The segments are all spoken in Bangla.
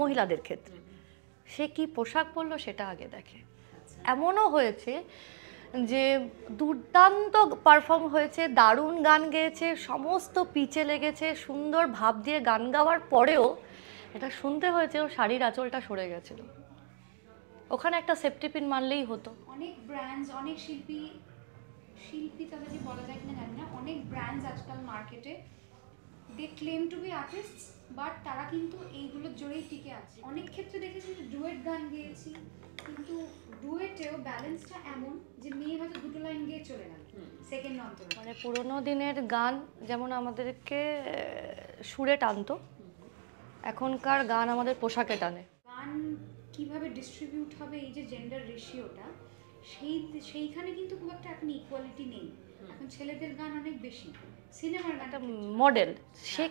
মহিলাদের ক্ষেত্রে, সে কি পোশাক পরলো সেটা আগে দেখে। এমনও হয়েছে যে দুর্দান্ত পারফর্ম হয়েছে, দারুণ গান গেয়েছে, সমস্ত পিচে লেগেছে, সুন্দর ভাব দিয়ে গান গাওয়ার পরেও এটা শুনতে হয়েছে ও শাড়ির আঁচলটা সরে গেছিল। ওখানে একটা সেফটি পিন মারলেই হতো। অনেক ব্র্যান্ডস, অনেক শিল্পী তাদেরকে বলা যায় কিনা জানি না, অনেক ব্র্যান্ডস আজকাল মার্কেটে they claim to be artist, but তারা কিন্তু এইগুলোর জোরেই টিকে আছে। অনেক ক্ষেত্রে দেখেছি যে ডুয়েট গান গেয়েছি, কিন্তু ডুয়েটেও ব্যালেন্সটা এমন যে মেয়ে হয়তো দুটো লাইন গিয়ে চলে গেল সেকেন্ড অন্তর। মানে পুরোনো দিনের গান যেমন আমাদেরকে সুরে টানতো, এখনকার গান আমাদের পোশাকে টানে। গান কিভাবে ডিস্ট্রিবিউট হবে, এই যে জেন্ডার রেশিওটা, সেইখানে কিন্তু খুব একটা এখন ইকুয়ালিটি নেই। এখন ছেলেদের গান অনেক বেশি, সিনেমার গানটা মডেল, সে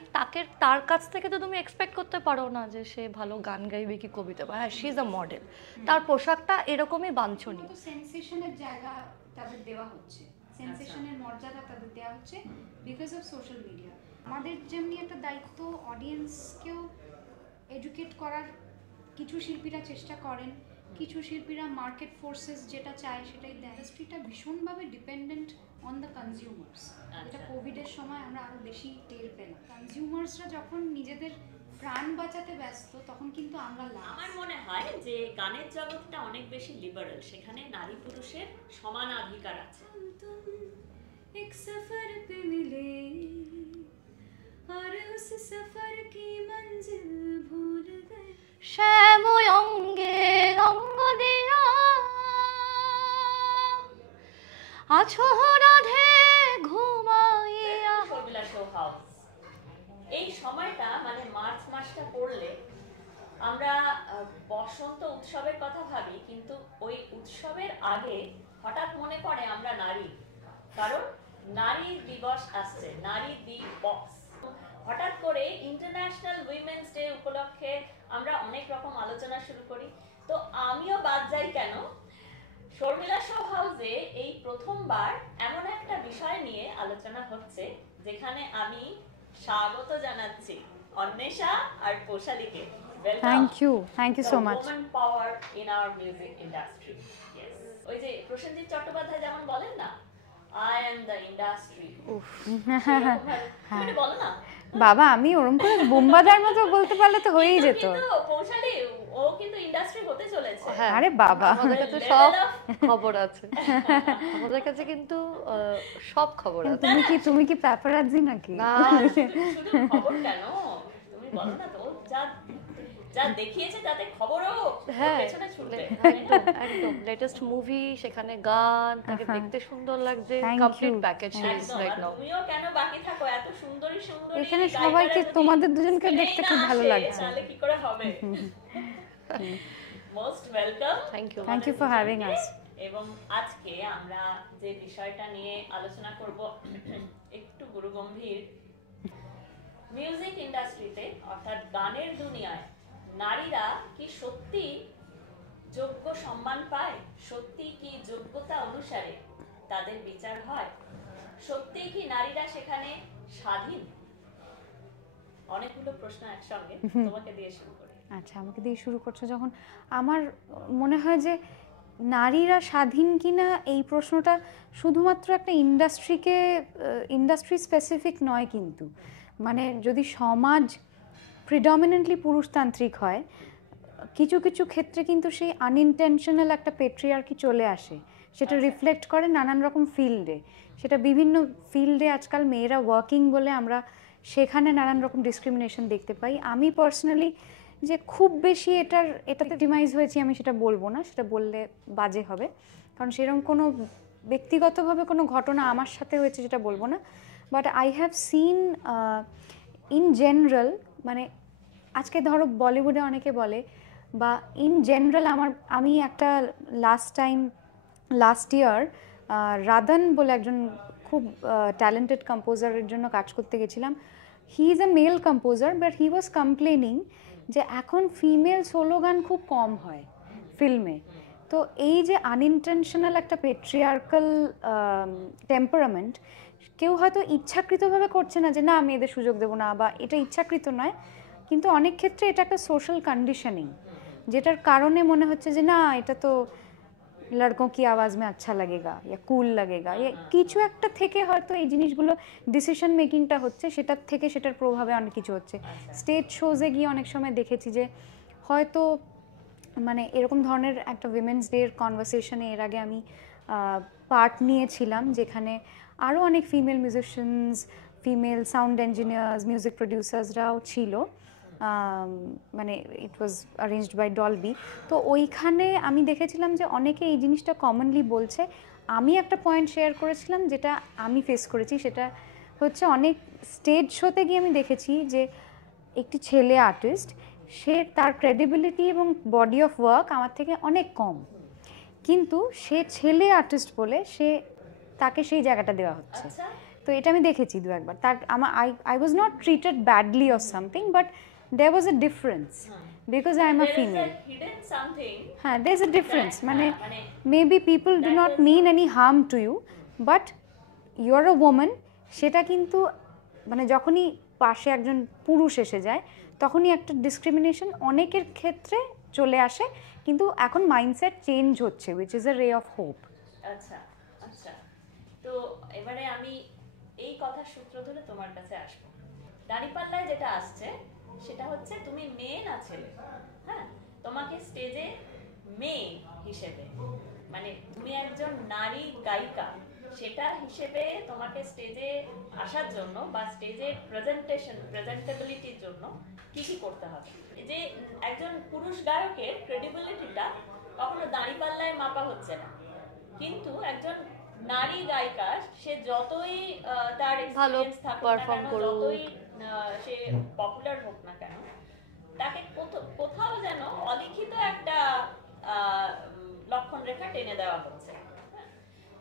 তার কাছ থেকে তো তুমি এক্সপেক্ট করতে পারো না যে সে ভালো গান গাইবে কি কবিতা, হ্যাঁ শি ইজ আ মডেল, তার পোশাকটা এরকমই বাঞ্ছনীয়। সেন্সেশনের জায়গা তাদের দেওয়া হচ্ছে, সেন্সেশনের মর্যাদা তাদের দেওয়া হচ্ছে বিকজ অফ সোশ্যাল মিডিয়া। আমাদের যেমনি একটা দায়িত্ব অডিয়েন্সকেও এডুকেট করার, কিছু শিল্পীরা চেষ্টা করেন, কিছু শিল্পীরা মার্কেট ফোর্সেস যেটা চায় সেটাই দেয়। ইন্ডাস্ট্রিটা ভীষণভাবে ডিপেন্ডেন্ট অন দ্য কনজিউমার্স, যেটা কোভিডের সময় আমরা আরও বেশি টের পেলাম। কনজিউমার্সরা যখন নিজেদের প্রাণ বাঁচাতে ব্যস্ত তখন কিন্তু আমরা আমার মনে হয় যে গানের জগৎটা অনেক বেশি লিবারেল, সেখানে নারী পুরুষের সমান অধিকার আছে। এক সফর পে মিলে আর উস সফর কি মঞ্জিল ভুল গয়ে, শ্যাময় অঙ্গে অঙ্গ দিয়া আছো রাধে ঘুমাইয়া। শর্মিলা শো হাউস, এই সময়টা মানে মার্চ মাসটা পড়লে আমরা বসন্ত উৎসবের কথা ভাবি, কিন্তু ওই উৎসবের আগে হঠাৎ মনে পড়ে আমরা নারী, কারণ নারী দিবস আসছে, নারী দিবস। হঠাৎ করে ইন্টারন্যাশনাল উইমেন্স ডে উপলক্ষে আমরা অনেক রকম আলোচনা শুরু করি। তো আমিও বাদ যাই কেন, শর্মিলা শো হাউসে এই প্রথমবার এমন একটা বিষয় নিয়ে আলোচনা হচ্ছে যেখানে আমি স্বাগত জানাচ্ছি অন্বেষা আর পোশালীকে। Thank you so much. woman power in our music industry. Yes. ওই যে প্রসেনজিৎ চট্টোপাধ্যায় যেমন বলেন না, I am the industry. তুমি বলো না বাবা, আমি ওরকম করে বোম্বাদার মতো বলতে পারলে তো হয়েই যেত। কিন্তু পৌশালী ও কিন্তু ইন্ডাস্ট্রি হতে চলেছে। আরে বাবা, আমাদের কাছে সব খবর আছে, আমাদের কাছে কিন্তু সব খবর আছে। তুমি কি প্যাপারাজি নাকি? না শুধু খবর কেন, তুমি বলো না তো, যা দেখিয়েছে তাতে খবরও পেছনে ছুটবে। একদম লেটেস্ট মুভি, সেখানে গান, তাকে দেখতে সুন্দর লাগছে, কমপ্লিট প্যাকেজ রাইট নাও। তুমিও কেন বাকি থাকো, এত সুন্দরী সুন্দরী এখানে সবাইকে তোমাদের দুজনকে দেখতে খুব ভালো লাগছে। তাহলে কি করে হবে? Most welcome, thank you for having us. এবং আজকে আমরা যে বিষয়টা নিয়ে আলোচনা করব একটু গুরুগম্ভীর। মিউজিক ইন্ডাস্ট্রিতে অর্থাৎ গানের দুনিয়ায় নারীরা কি সত্যি যোগ্য সম্মান পায়? সত্যি কি যোগ্যতা অনুসারে তাদের বিচার হয়? সত্যি কি নারীরা সেখানে স্বাধীন? অনেকগুলো প্রশ্ন একসঙ্গে, তোমাকে দিয়ে শুরু করি। আচ্ছা, আমাকে দিয়ে শুরু করছো যখন, আমার মনে হয় যে নারীরা স্বাধীন কিনা এই প্রশ্নটা শুধুমাত্র একটা ইন্ডাস্ট্রি স্পেসিফিক নয়, কিন্তু মানে যদি সমাজ প্রিডমিনেন্টলি পুরুষতান্ত্রিক হয়, কিছু কিছু ক্ষেত্রে কিন্তু সেই আনইনটেনশনাল একটা পেট্রিয়ার্কি চলে আসে, সেটা রিফ্লেক্ট করে নানান রকম ফিল্ডে। সেটা বিভিন্ন ফিল্ডে আজকাল মেয়েরা ওয়ার্কিং বলে আমরা সেখানে নানান রকম ডিসক্রিমিনেশন দেখতে পাই। আমি পার্সোনালি যে খুব বেশি এটাতে ডিমাইজ হয়েছি আমি সেটা বলবো না, সেটা বললে বাজে হবে, কারণ সেরকম কোনো ব্যক্তিগতভাবে কোনো ঘটনা আমার সাথে হয়েছে সেটা বলবো না। But I have seen in general, মানে আজকে ধরো বলিউডে অনেকে বলে, বা ইন জেনারেল আমি একটা লাস্ট ইয়ার রাদন বলে একজন খুব ট্যালেন্টেড কম্পোজারের জন্য কাজ করতে গেছিলাম। He is a male composer, but he was complaining যে এখন ফিমেল সোলো গান খুব কম হয় ফিল্মে। তো এই যে আনইনটেনশনাল একটা পেট্রিয়ার্কাল টেম্পারামেন্ট, কেউ হয়তো ইচ্ছাকৃতভাবে করছে না যে না মেয়েদের সুযোগ দেবো না, বা এটা ইচ্ছাকৃত নয়, কিন্তু অনেক ক্ষেত্রে এটা একটা সোশ্যাল কন্ডিশনিং, যেটার কারণে মনে হচ্ছে যে না এটা তো লড়কোं की आवाज में अच्छा लगेगा या কুল लगेगा, কিছু একটা থেকে হয়তো এই জিনিসগুলো ডিসিশন মেকিংটা হচ্ছে, সেটার থেকে সেটার প্রভাবে অনেক কিছু হচ্ছে। স্টেজ শোজে গিয়ে অনেক সময় দেখেছি যে হয়তো মানে এরকম ধরনের একটা উইমেন্স ডের কনভারসেশনে এর আগে আমি পার্ট নিয়েছিলাম, যেখানে আরও অনেক female musicians, female sound engineers, music প্রডিউসার্সরাও ছিল, মানে it was arranged by Dolby. তো ওইখানে আমি দেখেছিলাম যে অনেকে এই জিনিসটা কমনলি বলছে। আমি একটা পয়েন্ট শেয়ার করেছিলাম যেটা আমি ফেস করেছি, সেটা হচ্ছে অনেক স্টেজ শোতে গিয়ে আমি দেখেছি যে একটি ছেলে আর্টিস্ট, সে তার ক্রেডিবিলিটি এবং বডি অফ ওয়ার্ক আমার থেকে অনেক কম, কিন্তু সে ছেলে আর্টিস্ট বলে তাকে সেই জায়গাটা দেওয়া হচ্ছে। তো এটা আমি দেখেছি দু একবার। তার I was not treated badly or something, but there was a difference because I am a female. There is a hidden something. হ্যাঁ, there is a difference. মানে maybe people do not mean any harm to you, but you are a woman. সেটা কিন্তু মানে যখনই পাশে একজন পুরুষ এসে যায় তখনই একটা ডিসক্রিমিনেশন অনেকের ক্ষেত্রে চলে আসে, কিন্তু এখন মাইন্ডসেট চেঞ্জ হচ্ছে, which is a ray of hope. আচ্ছা আচ্ছা, তো এবারে আমি এই কথার সূত্র ধরে তোমার কাছে আসবো। দাঁড়িপাল্লায় যেটা আসছে সেটা হচ্ছে তুমি মেয়ে না ছেলে, হ্যাঁ, তোমাকে স্টেজে মেয়ে হিসেবে, মানে তুমি একজন নারী গায়িকা সেটা হিসেবে তোমাকে স্টেজে আসার জন্য বা স্টেজের প্রেজেন্টেবিলিটির জন্য কি কি করতে হবে। যে একজন পুরুষ গায়কের ক্রেডিবিলিটিটা কখনো দাঁড়িপাল্লায় মাপা হচ্ছে না, কিন্তু একজন নারী গায়িকা সে যতই তার এক্সপেরিয়েন্স থাকুক না কেন, যতই সে পপুলার হোক না কেন, তাকে কোথাও যেন অলিখিত একটা লক্ষণ রেখা টেনে দেওয়া হচ্ছে।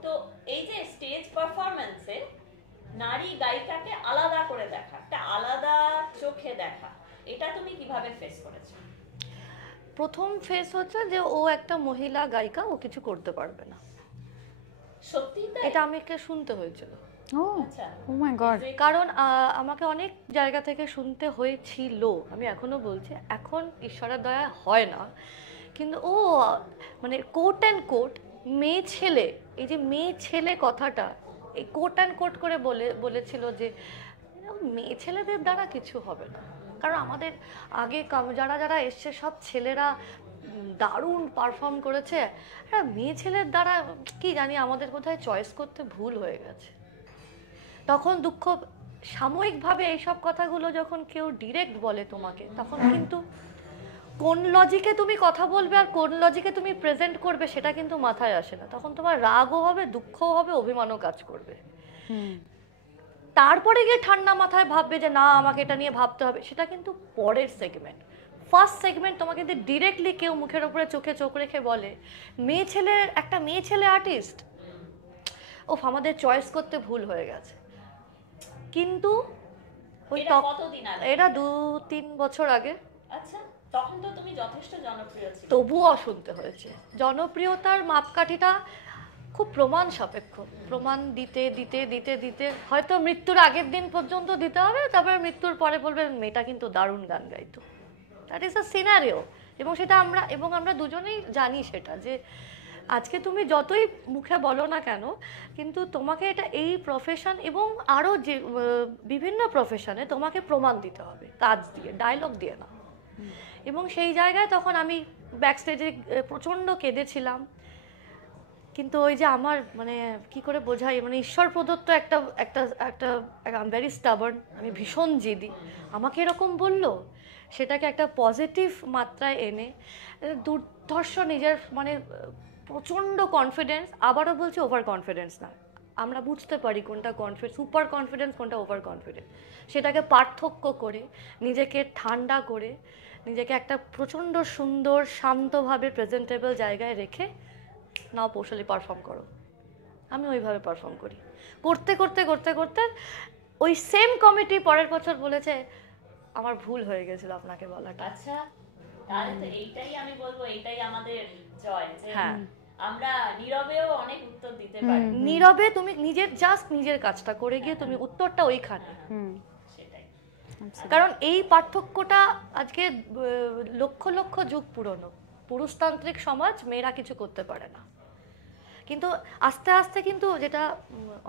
তো এই যে স্টেজ পারফরম্যান্সে নারী গায়িকাকে আলাদা করে দেখা, একটা আলাদা চোখে দেখা, এটা তুমি কিভাবে ফেস করেছো? প্রথম ফেস হচ্ছে যে ও একটা মহিলা গায়িকা, ও কিছু করতে পারবে না। সত্যি এটা আমাকে শুনতে হয়েছিল। Oh my god. কারণ আমাকে অনেক জায়গা থেকে শুনতে হয়েছিল, আমি এখনো বলছি, এখন ঈশ্বরের দয়া হয় না, কিন্তু ও মানে কোট অ্যান্ড কোট মেয়ে ছেলে, এই যে মেয়ে ছেলে কথাটা এই কোট অ্যান্ড কোট করে বলেছিল যে মেয়ে ছেলেদের দ্বারা কিছু হবে না। কারণ আমাদের আগে যারা যারা এসছে সব ছেলেরা দারুণ পারফর্ম করেছে, মেয়ে ছেলের দ্বারা কি জানি আমাদের কোথায় চয়েস করতে ভুল হয়ে গেছে। তখন দুঃখ, সাময়িকভাবে এইসব কথাগুলো যখন কেউ ডিরেক্ট বলে তোমাকে, তখন কিন্তু কোন লজিকে তুমি কথা বলবে আর কোন লজিকে তুমি প্রেজেন্ট করবে সেটা কিন্তু মাথায় আসে না। তখন তোমার রাগও হবে, দুঃখও হবে, অভিমানও কাজ করবে। তারপরে গিয়ে ঠান্ডা মাথায় ভাববে যে না আমাকে এটা নিয়ে ভাবতে হবে, সেটা কিন্তু পরের সেগমেন্ট। ফার্স্ট সেগমেন্ট তোমাকে যদি ডিরেক্টলি কেউ মুখের উপরে চোখে চোখ রেখে বলে একটা মেয়ে ছেলে আর্টিস্ট, আমাদের চয়েস করতে ভুল হয়ে গেছে। কিন্তু এটা 2-3 বছর আগে। আচ্ছা, তখন তো তুমি যথেষ্ট জনপ্রিয় ছিলে। তবুও শুনতে হয়েছে। জনপ্রিয়তার মাপকাঠিটা খুব প্রমাণ সাপেক্ষ। প্রমাণ দিতে দিতে দিতে দিতে হয়তো মৃত্যুর আগের দিন পর্যন্ত দিতে হবে, তারপরে মৃত্যুর পরে বলবে মেয়েটা কিন্তু দারুণ গান গাইতো। That is a scenario. এবং সেটা আমরা দুজনেই জানি সেটা, যে আজকে তুমি যতই মুখে বলো না কেন, কিন্তু তোমাকে এটা এই প্রফেশন এবং আরও যে বিভিন্ন প্রফেশনে তোমাকে প্রমাণ দিতে হবে, কাজ দিয়ে, ডায়লগ দিয়ে না। এবং সেই জায়গায় তখন আমি ব্যাকস্টেজে প্রচণ্ড কেঁদেছিলাম। কিন্তু ওই যে আমার মানে কি করে বোঝাই, মানে ঈশ্বর প্রদত্ত একটা একটা একটা আই এম ভেরি স্টাবার্ন, আমি ভীষণ জেদি। আমাকে এরকম বললো, সেটাকে একটা পজিটিভ মাত্রায় এনে দুর্ধর্ষ নিজের মানে প্রচণ্ড কনফিডেন্স, আবারও বলছি ওভার কনফিডেন্স না, আমরা বুঝতে পারি কোনটা সুপার কনফিডেন্স কোনটা ওভার কনফিডেন্স, সেটাকে পার্থক্য করে নিজেকে ঠান্ডা করে নিজেকে একটা প্রচণ্ড সুন্দর শান্তভাবে প্রেজেন্টেবল জায়গায় রেখে নাও পৌশালি পারফর্ম করো। আমি ওইভাবে পারফর্ম করি। করতে করতে করতে করতে ওই সেম কমিটি পরের বছর বলেছে আমার ভুল হয়ে গেছিল আপনাকে বলাটা। আচ্ছা, তাহলে তো এইটাই আমি বলবো, এইটাই আমাদের জয়, যে আমরা নীরবেও অনেক উত্তর দিতে পারি। নীরবে তুমি নিজের কাজটা করে গিয়ে তুমি উত্তরটা ওইখানে। সেটাই। কারণ এই পার্থক্যটা আজকে লক্ষ লক্ষ যুগ পুরনো। পুরুষতান্ত্রিক সমাজ, মেয়েরা কিছু করতে পারে না। কিন্তু আস্তে আস্তে কিন্তু যেটা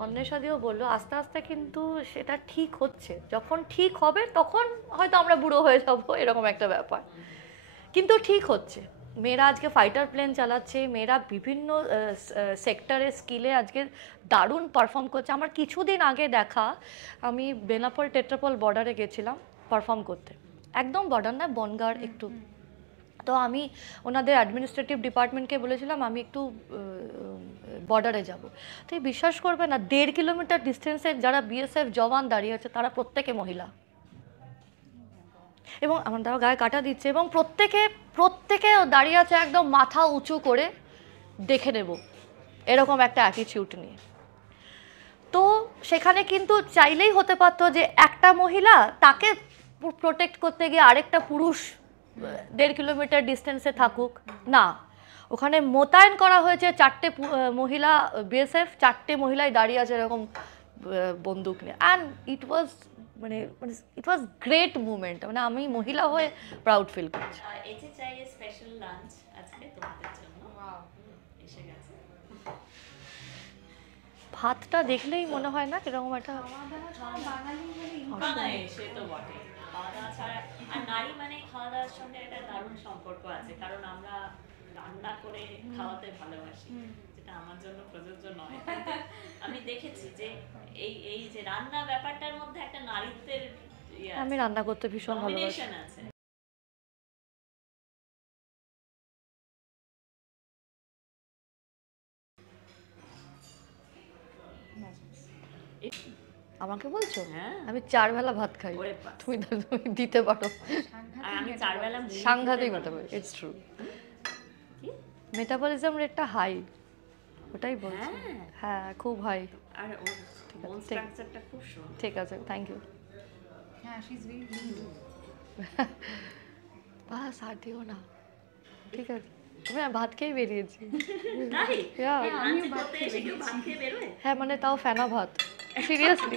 অন্বেষাদিও বললো, আস্তে আস্তে কিন্তু সেটা ঠিক হচ্ছে। যখন ঠিক হবে তখন হয়তো আমরা বুড়ো হয়ে যাবো, এরকম একটা ব্যাপার, কিন্তু ঠিক হচ্ছে। মেয়েরা আজকে ফাইটার প্লেন চালাচ্ছে, মেয়েরা বিভিন্ন সেক্টরে স্কিলে আজকে দারুণ পারফর্ম করছে। আমার কিছুদিন আগে দেখা, আমি বেনাপোল টেট্রাপোল বর্ডারে গেছিলাম পারফর্ম করতে, একদম বর্ডার না, বনগাঁর একটু। তো আমি ওনাদের অ্যাডমিনিস্ট্রেটিভ ডিপার্টমেন্টকে বলেছিলাম আমি একটু বর্ডারে যাব। তো এই বিশ্বাস করবে না, 1.5 কিলোমিটার ডিস্টেন্সে যারা বিএসএফ জওয়ান দাঁড়িয়ে আছে তারা প্রত্যেকে মহিলা, এবং আমার তারা গায়ে কাটা দিচ্ছে, এবং প্রত্যেকে দাঁড়িয়ে আছে একদম মাথা উঁচু করে, দেখে নেব এরকম একটা অ্যাটিটিউড নিয়ে। তো সেখানে কিন্তু চাইলেই হতে পারতো যে একটা মহিলা, তাকে প্রোটেক্ট করতে গিয়ে আরেকটা পুরুষ 1.5 কিলোমিটার ডিস্টেন্সে থাকুক না, ওখানে মোতায়েন করা হয়েছে 4টে মহিলা বিএসএফ, 4টে মহিলাই দাঁড়িয়ে আছে এরকম বন্দুক নিয়ে। And it was it was great movement. মানে আমি মহিলা হয়ে প্রাউড ফিল করছি। HHI এর স্পেশাল লাঞ্চ আজকে তোমাদের জন্য এসে গেছে। ভাতটা দেখলেই মনে হয় না এরকম একটা বাঙালি সে তো বটে, খাওয়া দাওয়া ছাড়া। আর নারী মানে খাওয়া দাওয়ার সঙ্গে একটা দারুণ সম্পর্ক আছে, কারণ আমরা রান্না করে খাওয়াতে ভালোবাসি, যেটা আমার জন্য প্রযোজ্য নয়। কিন্তু আমি দেখেছি যে এই যে রান্না ব্যাপারটার মধ্যে একটা নারীত্বের আমি রান্না করতে ভীষণ ভালোবাসি। কম্বিনেশন আছে। আমাকে বলছো? হ্যাঁ, আমি 4 বেলা ভাত খাই, ওরে বাস। তুমি দিতে পারো। আর আমি 4 বেলা সাংঘাতিক মেটাবলিজম, ইটস ট্রু। মেটাবলিজম রেটটা হাই, ওটাই বলছি। হ্যাঁ, খুব হাই। আর ওর বোন স্ট্রাকচারটা খুব সুন্দর। ঠিক আছে, থ্যাংক ইউ। হ্যাঁ, শি ইজ ভেরি লিন। বাস আর দিও না, ঠিক আছে। আমি ভাত খেয়ে বেরিয়েছি। তাই? Yeah. আমিও ভাত খেয়ে এসে কেউ ভাত খেয়ে বেরোয়? হ্যাঁ, মানে তাও ফেনা ভাত। সিরিয়াসলি,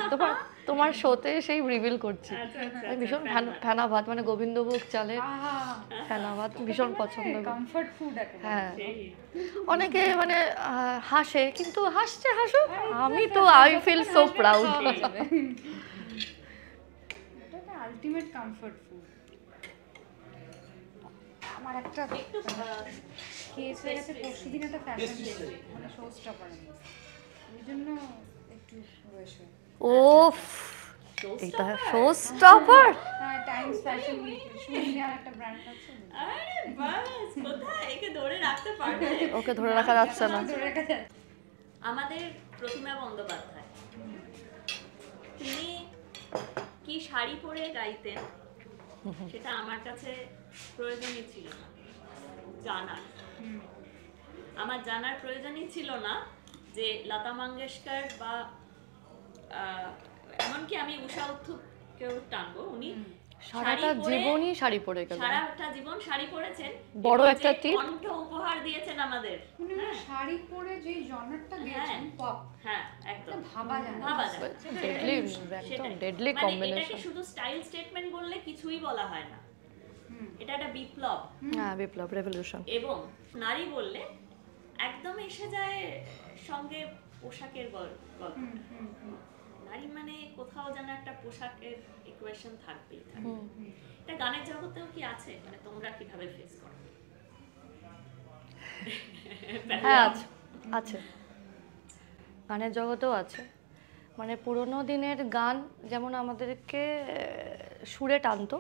তোমার শোতে সেই রিভিল করছি। আচ্ছা, আচ্ছা, আমি ভীষণ ফেনা। ফেনা ভাত, মানে গোবিন্দভোগ চালে ফেনা ভাত ভীষণ পছন্দ করি। কমফর্ট ফুড একেবারে। হ্যাঁ, সেই। অনেকে মানে হাসে, কিন্তু হাসছে হাসুক, আমি তো আই ফিল সো প্রাউড। এটা একটা আলটিমেট কমফর্ট ফুড। আমার একটা একটু কেস হয়ে গেছে পরশুদিন, একটা ফ্যাশন মানে শো স্টপার, ওই জন্য একটু রয়েছে। ওফ, এটা শো স্টপার। হ্যাঁ, টাইমস ফ্যাশন উইক শুনিয়ার একটা ব্র্যান্ড আছে, আরে বাস, কোথায় একে ধরে রাখতে পারবে? ওকে ধরে রাখা যাচ্ছে না। ধরে রাখা যায়। আমাদের প্রতিমা বন্দ্যোপাধ্যায়, তিনি কি শাড়ি পরে গাইতেন সেটা আমার কাছে প্রয়োজনই ছিল না জানার। আমার জানার প্রয়োজনই ছিল না যে লতা মঙ্গেশকর বা এমনকি আমি উষা উত্থুপকেও টানবো, উনি সারাটা জীবনই শাড়ি পরে গেল, সারাটা জীবন শাড়ি পরেছেন, বড় এবং একটা যে টিপ। কণ্ঠ উপহার দিয়েছেন আমাদের। উনি শাড়ি পরে যে জনারটা গেছেন, পপ, হ্যাঁ, একদম ভাবা যায় না। ভাবা যায় না। ডেডলি, একদম ডেডলি মানে কম্বিনেশন। এটাকে শুধু স্টাইল স্টেটমেন্ট বললে কিছুই বলা হয় না, এটা একটা বিপ্লব। হ্যাঁ, বিপ্লব, রেভলিউশন। এবং নারী বললে একদম এসে যায় সঙ্গে পোশাকের গল্প। নারী মানে কোথাও যেন একটা পোশাকের ইকুয়েশন থাকবেই থাকবে। এটা গানের জগতেও কি আছে? মানে তোমরা কিভাবে ফেস করো? হ্যাঁ, আছে আছে, গানের জগতেও আছে। মানে পুরোনো দিনের গান যেমন আমাদেরকে সুরে টানতো,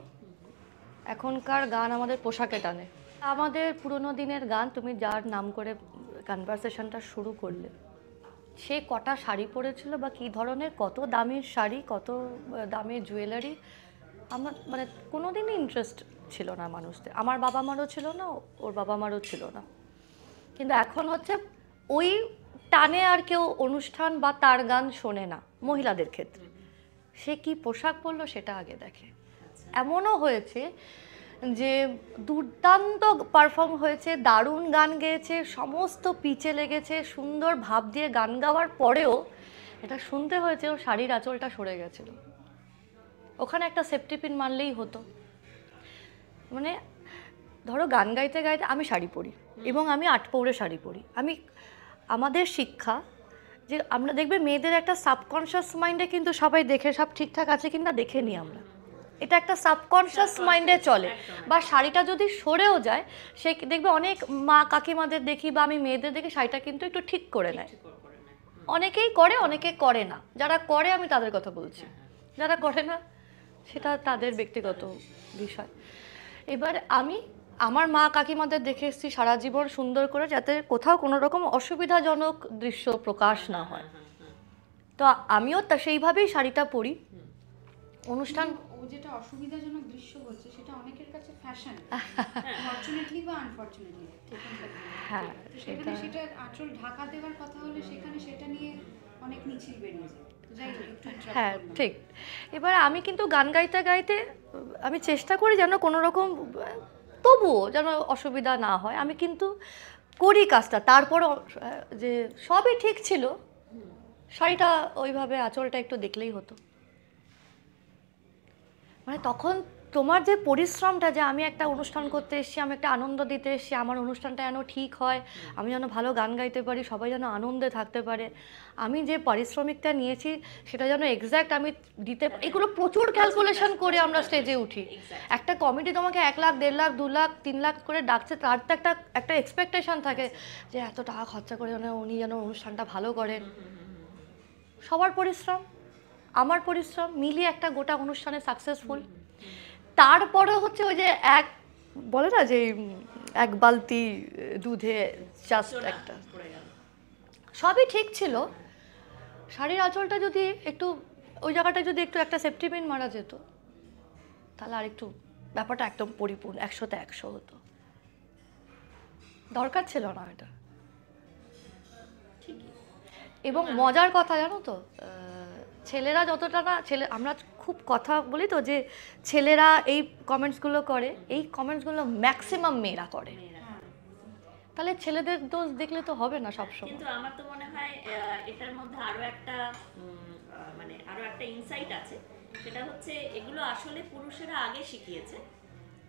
এখনকার গান আমাদের পোশাকে টানে। আমাদের পুরোনো দিনের গান, তুমি যার নাম করে কনভারসেশনটা শুরু করলে, সে কটা শাড়ি পরেছিল বা কী ধরনের, কত দামের শাড়ি, কত দামের জুয়েলারি, আমার মানে কোনোদিনই ইন্টারেস্ট ছিল না মানুষদের। আমার বাবা মারও ছিল না, ওর বাবা মারও ছিল না। কিন্তু এখন হচ্ছে ওই টানে আর কেউ অনুষ্ঠান বা তার গান শোনে না মহিলাদের ক্ষেত্রে। সে কি পোশাক পরলো সেটা আগে দেখে। এমনও হয়েছে যে দুর্দান্ত পারফর্ম হয়েছে, দারুণ গান গেয়েছে, সমস্ত পিচে লেগেছে, সুন্দর ভাব দিয়ে গান গাওয়ার পরেও এটা শুনতে হয়েছে ও শাড়ির আঁচলটা সরে গেছিল। ওখানে একটা সেফটি পিন মারলেই হতো। মানে ধরো গান গাইতে গাইতে আমি শাড়ি পরি এবং আমি আটপৌরে শাড়ি পরি। আমাদের শিক্ষা যে আমরা দেখবে মেয়েদের একটা সাবকনশিয়াস মাইন্ডে কিন্তু সবাই দেখে সব ঠিকঠাক আছে কিনা দেখে নিই আমরা, এটা একটা সাবকনশিয়াস মাইন্ডে চলে। বা শাড়িটা যদি সরেও যায় সে দেখবে অনেক মা কাকিমাদের দেখি বা আমি মেয়েদের দেখি শাড়িটা কিন্তু একটু ঠিক করে নেয়। অনেকেই করে, অনেকে করে না। যারা করে আমি তাদের কথা বলছি, যারা করে না সেটা তাদের ব্যক্তিগত বিষয়। এবার আমি আমার মা কাকিমাদের দেখে এসেছি সারা জীবন সুন্দর করে, যাতে কোথাও কোনো রকম অসুবিধাজনক দৃশ্য প্রকাশ না হয়। তো আমিও তা সেইভাবেই শাড়িটা পরি অনুষ্ঠান। ও যেটা অসুবিধাজনক দৃশ্য বলছে সেটা অনেকের কাছে ফ্যাশন, ফরচুনেটলি বা আনফরচুনেটলি। হ্যাঁ, সেখানে সেটা আঁচল ঢাকা দেওয়ার কথা হলে সেখানে সেটা নিয়ে অনেক মিছিল বেরিয়ে যায়। যাই হোক, একটু interrupt হ্যাঁ করলাম। ঠিক। এবার আমি কিন্তু গান গাইতে গাইতে আমি চেষ্টা করি যেন কোনো রকম তবুও যেন অসুবিধা না হয়, আমি কিন্তু করি কাজটা। তারপর যে সবই ঠিক ছিল, শাড়িটা ওইভাবে আঁচলটা একটু দেখলেই হতো। মানে তখন তোমার যে পরিশ্রমটা, যে আমি একটা অনুষ্ঠান করতে এসেছি, আমি একটা আনন্দ দিতে এসেছি, আমার অনুষ্ঠানটা যেন ঠিক হয়, আমি যেন ভালো গান গাইতে পারি, সবাই যেন আনন্দে থাকতে পারে, আমি যে পারিশ্রমিকটা নিয়েছি সেটা যেন এক্স্যাক্ট আমি দিতে, এগুলো প্রচুর ক্যালকুলেশন করে আমরা স্টেজে উঠি। একটা কমিটি তোমাকে 1 লাখ, 1.5 লাখ, 2 লাখ, 3 লাখ করে ডাকছে, তার তো একটা এক্সপেকটেশন থাকে যে এত টাকা খরচা করে যেন উনি যেন অনুষ্ঠানটা ভালো করেন। সবার পরিশ্রম, আমার পরিশ্রম মিলিয়ে একটা গোটা অনুষ্ঠানে সাকসেসফুল। তারপরে হচ্ছে ওই যে বলে না যে এক বালতি দুধে জাস্ট একটা, সবই ঠিক ছিল। শাড়ির আঁচলটা যদি একটু ওই জায়গাটা যদি একটু একটা সেফটি পিন মারা যেত তাহলে আর একটু ব্যাপারটা একদম পরিপূর্ণ 100তে 100 হতো। দরকার ছিল না এটা। এবং মজার কথা জানো তো, ছেলেরা যতটা না আমরা খুব কথা বলি তো যে ছেলেরা এই কমেন্টসগুলো করে, এই কমেন্টসগুলো ম্যাক্সিমাম মেয়েরা করে। তাহলে ছেলেদের দোষ দেখলে তো হবে না সবসময়। কিন্তু আমার তো মনে হয় এটার মধ্যে আরো একটা মানে আরো একটা ইনসাইট আছে, সেটা হচ্ছে এগুলো আসলে পুরুষেরা আগে শিখিয়েছে,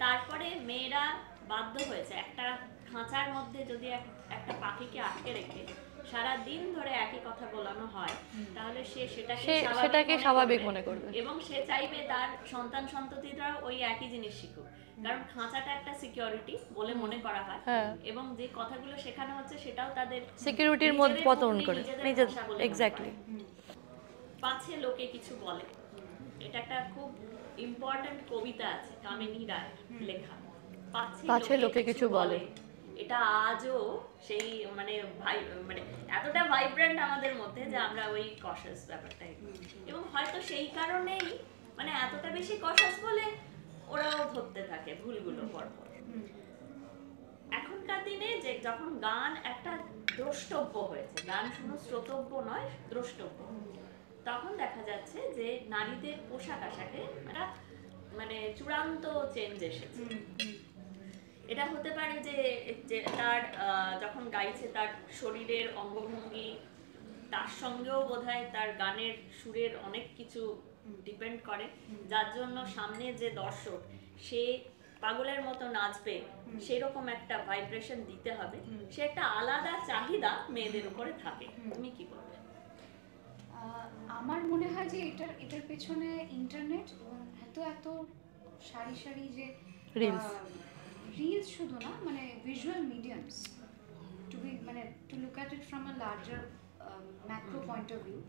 তারপরে মেয়েরা বাধ্য হয়েছে। একটা খাঁচার মধ্যে যদি একটা পাখিকে আটকে রেখে সারা দিন ধরে একই কথা বলানো হয়, তাহলে সে সেটাকে স্বাভাবিক মনে করবে এবং সে চাইবে তার সন্তান সন্ততিরাও ওই একই জিনিস শিখুক। কারণ খাঁচাটা একটা সিকিউরিটি বলে মনে করা হয়, এবং যে কথাগুলো শেখানো হচ্ছে সেটাও তাদের সিকিউরিটির মধ্যে পতন করে নিজের। এক্স্যাক্টলি। পাছে লোকে কিছু বলে, এটা একটা খুব ইম্পর্ট্যান্ট কবিতা আছে কামিনী রায় লেখা, পাছে লোকে কিছু বলে। এটা আজও সেই মানে মানে এতটা ভাইব্রেন্ট আমাদের মধ্যে যে আমরা ওই কশাস ব্যাপারটাই, এবং হয়তো সেই কারণেই মানে এতটা বেশি কশাস বলে ওরাও ধরতে থাকে ভুলগুলো পরপর। এখনকার দিনে যে যখন গান একটা দ্রষ্টব্য হয়েছে, গান শুধু শ্রোতব্য নয় দ্রষ্টব্য, তখন দেখা যাচ্ছে যে নারীদের পোশাক আশাকে মানে চূড়ান্ত চেঞ্জ এসেছে। এটা হতে পারে যে তার যখন গাইছে তার শরীরের অঙ্গভঙ্গি, তার সঙ্গেও বোধহয় তার গানের সুরের অনেক কিছু ডিপেন্ড করে, যার জন্য সামনে যে দর্শক সে পাগলের মতো নাচবে, সেরকম একটা ভাইব্রেশন দিতে হবে, সে একটা আলাদা চাহিদা মেয়েদের উপরে থাকে। তুমি কি বলবে? আমার মনে হয় যে এটার পেছনে ইন্টারনেট এবং এত সারি সারি যে রিলস শুধু না, মানে visual mediums, to look at it from a larger macro point of view,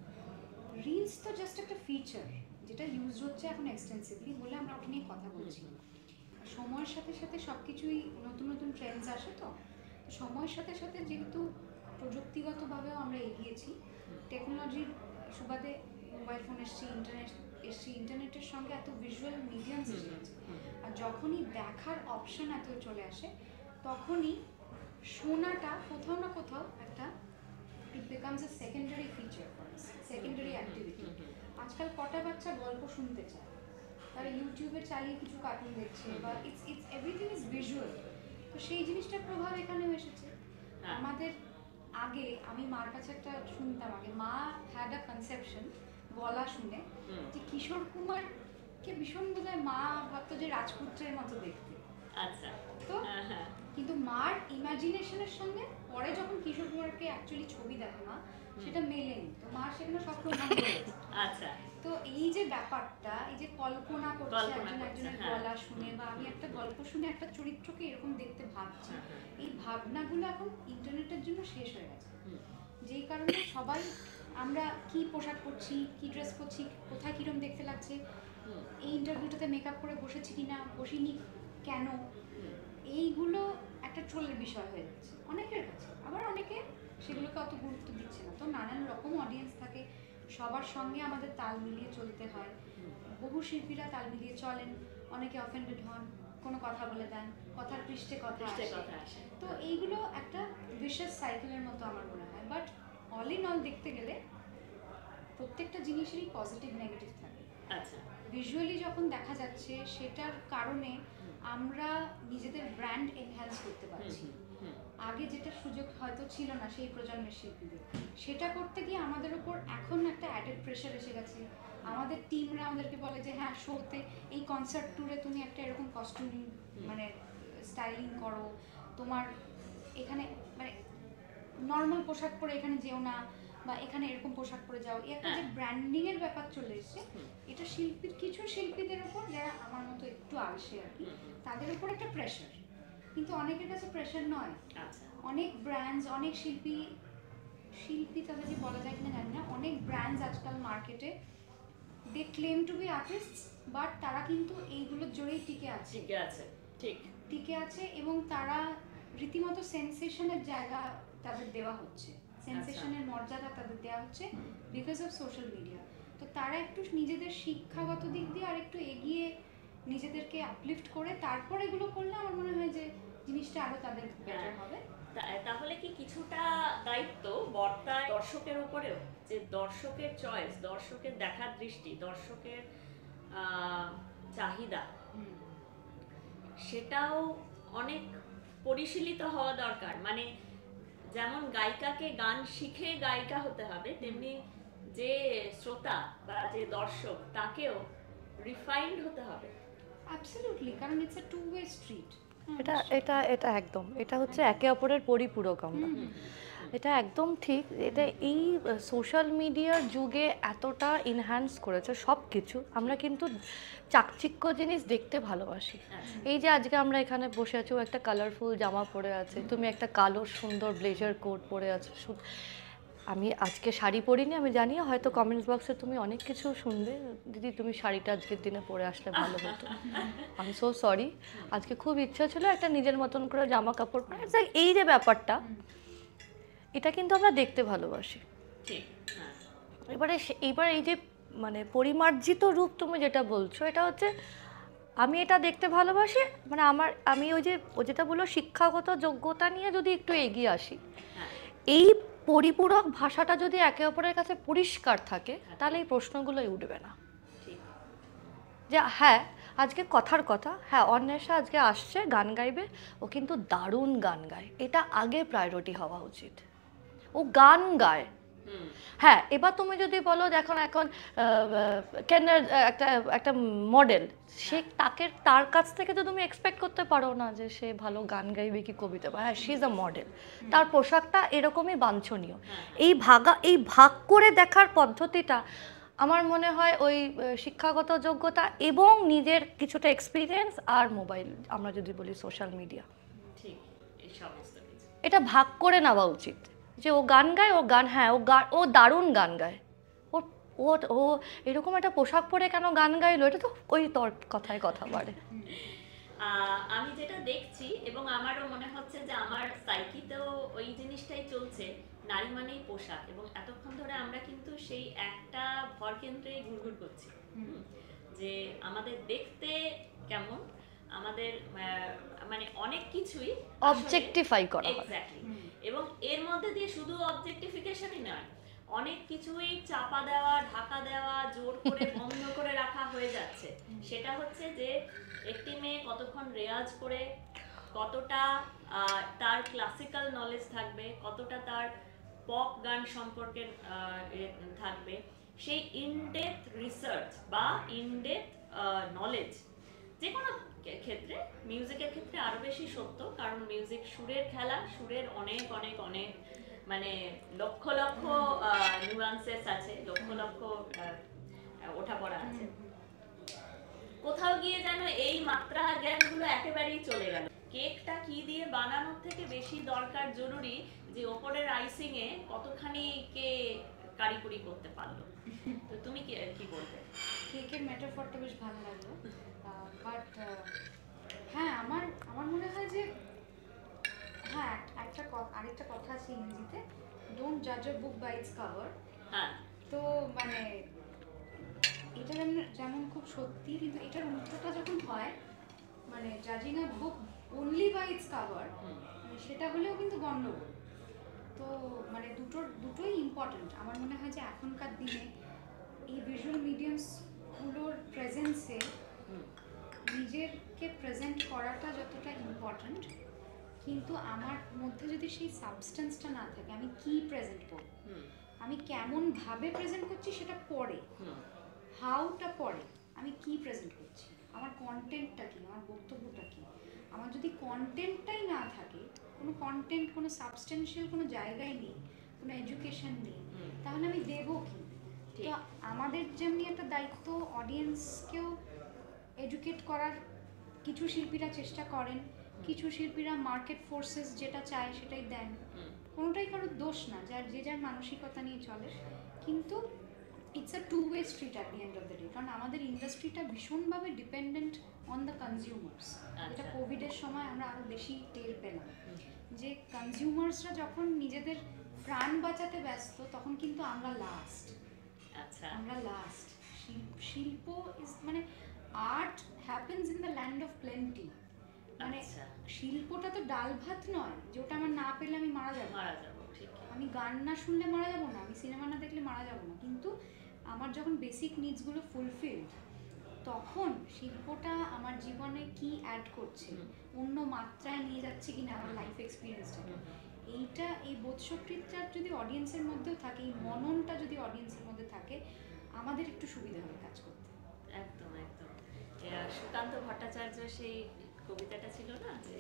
reels তো জাস্ট একটা ফিচার যেটা ইউজ হচ্ছে এখন এক্সটেন্সিভলি বলে আমরা ওটা নিয়ে কথা বলছি। সময়ের সাথে সাথে সব কিছুই নতুন নতুন ট্রেন্ডস আসে, তো সময়ের সাথে সাথে যেহেতু প্রযুক্তিগতভাবেও আমরা এগিয়েছি, টেকনোলজির সুবাদে মোবাইল ফোন এসছে, ইন্টারনেট এসছে, ইন্টারনেটের সঙ্গে এত ভিজুয়াল মিডিয়ামস এসেছে, আর যখনই দেখার অপশন এত চলে আসে তখনই শোনাটা কোথাও না কোথাও একটা it becomes a secondary feature, secondary activity. আজকাল কটা বাচ্চা গল্প শুনতে চায়, তারা ইউটিউবে চালিয়ে কিছু কার্টুন দেখছে, বা ইটস এভরিথিং ইজ ভিজুয়াল। তো সেই জিনিসটার প্রভাব এখানেও এসেছে। আমাদের আগে আমি মার কাছে একটা শুনতাম, আগে মা হ্যাড আ কনসেপশন গলা শুনে যে কিশোর কুমার কে ভীষণ বোধহয় মা ভাবতো যে রাজপুত্রের মতো দেখতে। আচ্ছা। তো হ্যাঁ হ্যাঁ। কিন্তু মার ইমাজিনেশনের সঙ্গে পরে যখন কিশোর কুমারকে অ্যাকচুয়ালি ছবি দেখে মা, সেটা মেলেনি। তো মা সেখানে স্বপ্ন ভঙ্গ হয়েছে। আচ্ছা। তো এই যে ব্যাপারটা, এই যে কল্পনা করছে কল্পনা একজন করছে, একজনের হ্যাঁ। গলা শুনে, বা আমি একটা গল্প শুনে একটা চরিত্রকে এরকম দেখতে ভাবছি, হ্যাঁ, হ্যাঁ। এই ভাবনাগুলো এখন ইন্টারনেটের জন্য শেষ হয়ে গেছে। হুম। যেই কারণে সবাই আমরা কি পোশাক পরছি, কি ড্রেস পরছি, কোথায় কিরম দেখতে লাগছে, হুম। এই ইন্টারভিউটাতে মেকআপ করে বসেছি কিনা, বসিনি কেন, হুম। এইগুলো একটা ট্রোলের বিষয় হয়ে যাচ্ছে অনেকের কাছে। আবার অনেকে সেগুলোকে অত গুরুত্ব দিচ্ছে না। তো নানান রকম অডিয়েন্স থাকে, সবার সঙ্গে আমাদের তাল মিলিয়ে চলতে হয়। বহু শিল্পীরা তাল মিলিয়ে চলেন, অনেকে অফেন্ডেড হন, কোনো কথা বলে দেন, কথার পৃষ্ঠে কথা পৃষ্ঠে আসে। কথা আসে। তো এইগুলো একটা ভিশাস সাইকেলের মতো আমার মনে হয়। বাট অল ইন অল দেখতে গেলে প্রত্যেকটা জিনিসেরই পজিটিভ নেগেটিভ থাকে। আচ্ছা। ভিজুয়ালি যখন দেখা যাচ্ছে, সেটার কারণে আমরা নিজেদের ব্র্যান্ড এনহ্যান্স করতে পারছি। আগে যেটা সুযোগ হয়তো ছিল না সেই প্রজন্মের শিল্পীদের, সেটা করতে গিয়ে আমাদের উপর এখন একটা অ্যাডেড প্রেশার এসে গেছে। আমাদের টিমরা আমাদেরকে বলে যে হ্যাঁ, শোতে এই কনসার্ট ট্যুরে তুমি একটা এরকম কস্টিউম মানে স্টাইলিং করো, তোমার এখানে মানে নর্মাল পোশাক পরে এখানে যেও না, বা এখানে এরকম পোশাক পরে যাও। এই একটা যে ব্র্যান্ডিং এর ব্যাপার চলে এসেছে, এটা শিল্পীর, কিছু শিল্পীদের উপর যারা আমার মতো একটু আলসে আর কি, তাদের উপর একটা প্রেশার। কিন্তু অনেকের কাছে প্রেশার নয়। আচ্ছা। অনেক ব্র্যান্ডস, অনেক শিল্পী তাদেরকে বলা যায় কিনা জানি না, অনেক ব্র্যান্ডস আজকাল মার্কেটে they claim to be artists, but তারা কিন্তু এইগুলোর জোরেই টিকে আছে। ঠিক আছে। ঠিক। টিকে আছে এবং তারা রীতিমতো সেন্সেশনের জায়গা তাদের দেওয়া হচ্ছে, সেন্সেশনের মর্যাদা তাদের দেওয়া হচ্ছে বিকজ অফ সোশ্যাল মিডিয়া। তো তারা একটু নিজেদের শিক্ষাগত দিক দিয়ে আর একটু এগিয়ে নিজেদেরকে আপলিফট করে তারপর এগুলো করলে আমার মনে হয় যে জিনিসটা আরো তাদের বেটার হবে। তাহলে কি কিছুটা দায়িত্ব বর্তায় দর্শকের উপরেও, যে দর্শকের চয়েস, দর্শকের দেখার দৃষ্টি, দর্শকের চাহিদা, সেটাও অনেক পরিশীলিত হওয়া দরকার। মানে যেমন গায়িকাকে গান শিখে গায়িকা হতে হবে, তেমনি যে শ্রোতা বা যে দর্শক তাকেও রিফাইন্ড হতে হবে। অ্যাবসলিউটলি, কারণ it's a two way street. এটা এটা এটা একদম, এটা হচ্ছে একে অপরের পরিপূরক আমরা। এটা একদম ঠিক। এটা এই সোশ্যাল মিডিয়ার যুগে এতটা এনহ্যান্স করেছে সব কিছু। আমরা কিন্তু চাকচিক্য জিনিস দেখতে ভালোবাসি। এই যে আজকে আমরা এখানে বসে আছি, ও একটা কালারফুল জামা পরে আছে, তুমি একটা কালো সুন্দর ব্লেজার কোট পরে আছো। আমি আজকে শাড়ি পরিনি, আমি জানি হয়তো কমেন্টস বক্সে তুমি অনেক কিছু শুনবে, দিদি তুমি শাড়িটা আজকের দিনে পরে আসলে ভালো হতো। আমি সো সরি, আজকে খুব ইচ্ছা ছিল একটা নিজের মতন করে জামা কাপড় পরে। এই যে ব্যাপারটা, এটা কিন্তু আমরা দেখতে ভালোবাসি। এবার এই যে মানে পরিমার্জিত রূপ তুমি যেটা বলছো, এটা হচ্ছে আমি এটা দেখতে ভালোবাসি। মানে আমি ওই যেটা বললো শিক্ষাগত যোগ্যতা নিয়ে যদি একটু এগিয়ে আসি, এই পরিপূরক ভাষাটা যদি একে অপরের কাছে পরিষ্কার থাকে, তাহলে এই প্রশ্নগুলোই উঠবে না। যে হ্যাঁ, আজকে কথার কথা, হ্যাঁ অন্বেষা আজকে আসছে গান গাইবে, ও কিন্তু দারুণ গান গায়, এটা আগে প্রায়োরিটি হওয়া উচিত। ও গান গায়। হ্যাঁ, এবার তুমি যদি বলো এখন কেনের একটা মডেল, সে তার কাছ থেকে তো তুমি এক্সপেক্ট করতে পারো না যে সে ভালো গান গাইবে কি কবিতা, হ্যাঁ শি ইজ আ মডেল, তার পোশাকটা এরকমই বাঞ্ছনীয়। এই ভাগ করে দেখার পদ্ধতিটা আমার মনে হয় ওই শিক্ষাগত যোগ্যতা এবং নিজের কিছুটা এক্সপিরিয়েন্স আর মোবাইল, আমরা যদি বলি সোশ্যাল মিডিয়া, এটা ভাগ করে নেওয়া উচিত। যে ও গান গায়, হ্যাঁ ও দারুণ গান গায়, ও এরকম একটা পোশাক পরে কেন গান গাইলো, এটা তো ওই তোর কথায় কথা বাড়ে। আমি যেটা দেখছি এবং আমারও মনে হচ্ছে যে আমার সাইকিতেও ওই জিনিসটাই চলছে, নারী মানেই পোশাক। এবং এতক্ষণ ধরে আমরা কিন্তু সেই একটা ভর কেন্দ্রে ঘুরঘুর করছি, যে আমাদের দেখতে কেমন, আমাদের মানে অনেক কিছুই অবজেক্টিফাই করা হয়। এক্স্যাক্টলি। এবং এর মধ্যে দিয়ে শুধু অবজেক্টিফিকেশনই নয়, অনেক কিছুই চাপা দেওয়া, ঢাকা দেওয়া, জোর করে বন্ধ করে রাখা হয়ে যাচ্ছে। সেটা হচ্ছে যে একটি মেয়ে কতক্ষণ রেয়াজ করে, কতটা তার ক্লাসিক্যাল নলেজ থাকবে, কতটা তার পপ গান সম্পর্কে থাকবে, সেই ইনডেপথ রিসার্চ বা ইনডেপথ নলেজ, যে কোনো ক্ষেত্রে, মিউজিকের ক্ষেত্রে আরো বেশি সত্য, কারণ মিউজিক সুরের খেলা, সুরের অনেক অনেক অনেক মানে লক্ষ লক্ষ নিউয়ান্সেস আছে, লক্ষ লক্ষ ওঠাপড়া আছে। কোথাও গিয়ে যেন এই মাত্রা জ্ঞানগুলো একেবারেই চলে গেল। কেকটা কি দিয়ে বানানোর থেকে বেশি দরকার জরুরি যে ওপরের আইসিং এ কতখানি কে কারিগরি করতে পারলো। তো তুমি কি বলবে? কেকের মেটাফরটা বেশ ভালো লাগলো, বাট হ্যাঁ আমার মনে হয় যে হ্যাঁ আরেকটা কথা আছে ইংরেজিতে, ডোন্ট জাজ আ বুক বাই ইটস কভার। হ্যাঁ, তো মানে এটা যেমন খুব সত্যি, কিন্তু এটার উল্টোটা যখন হয়, মানে জাজিং আ বুক অনলি বাই ইটস কভার, সেটা হলেও কিন্তু গন্ডগোল। তো মানে দুটোই ইম্পর্ট্যান্ট। আমার মনে হয় যে এখনকার দিনে এই ভিজুয়াল মিডিয়ামসগুলোর প্রেজেন্সে নিজেকে প্রেজেন্ট করাটা যতটা ইম্পর্ট্যান্ট, কিন্তু আমার মধ্যে যদি সেই সাবস্টেন্সটা না থাকে, আমি কি প্রেজেন্ট করব, আমি কেমন ভাবে প্রেজেন্ট করছি সেটা পরে, হাউটা পরে, আমি কি প্রেজেন্ট করছি, আমার কন্টেন্টটা কি, আমার বক্তব্যটা কি। আমার যদি কন্টেন্টটাই না থাকে, কোনো কন্টেন্ট, কোনো সাবস্টেন্সিয়াল কোনো জায়গায় নেই, কোনো এডুকেশন নেই, তাহলে আমি দেবো কি? তো আমাদের যেমনি একটা দায়িত্ব অডিয়েন্সকেও এডুকেট করার, কিছু শিল্পীরা চেষ্টা করেন, কিছু শিল্পীরা মার্কেট ফোর্সেস যেটা চায় সেটাই দেন, কোনোটাই কারোর দোষ না, যে যার মানসিকতা নিয়ে চলে। কিন্তু it's a two way street at the end of the day, কারণ আমাদের ইন্ডাস্ট্রিটা ভীষণভাবে ডিপেন্ডেন্ট অন দ্য কনজিউমার্স। যেটা কোভিডের সময় আমরা আরও বেশি টের পেলাম, যে কনজিউমার্সরা যখন নিজেদের প্রাণ বাঁচাতে ব্যস্ত, তখন কিন্তু আমরা লাস্ট। আমরা লাস্ট। শিল্প ইজ মানে art happens in the land of plenty. মানে শিল্পটা তো ডাল ভাত নয় যে ওটা আমার না পেলে আমি মারা যাবো। আমি গান না শুনলে মারা যাবো না, আমি সিনেমা না দেখলে মারা যাবো না, কিন্তু আমার যখন বেসিক নিডসগুলো ফুলফিলড, তখন শিল্পটা আমার জীবনে কি অ্যাড করছে, অন্য মাত্রায় নিয়ে যাচ্ছে কিনা আমার লাইফ এক্সপিরিয়েন্সটাকে, এইটা, এই বোধশক্তিটা যদি অডিয়েন্সের মধ্যেও থাকে, এই মননটা যদি অডিয়েন্সের মধ্যে থাকে, আমাদের একটু সুবিধা হবে কাজ করতে। একদম একদম। সুকান্ত ভট্টাচার্য সেই কবিতাটা ছিল না, যে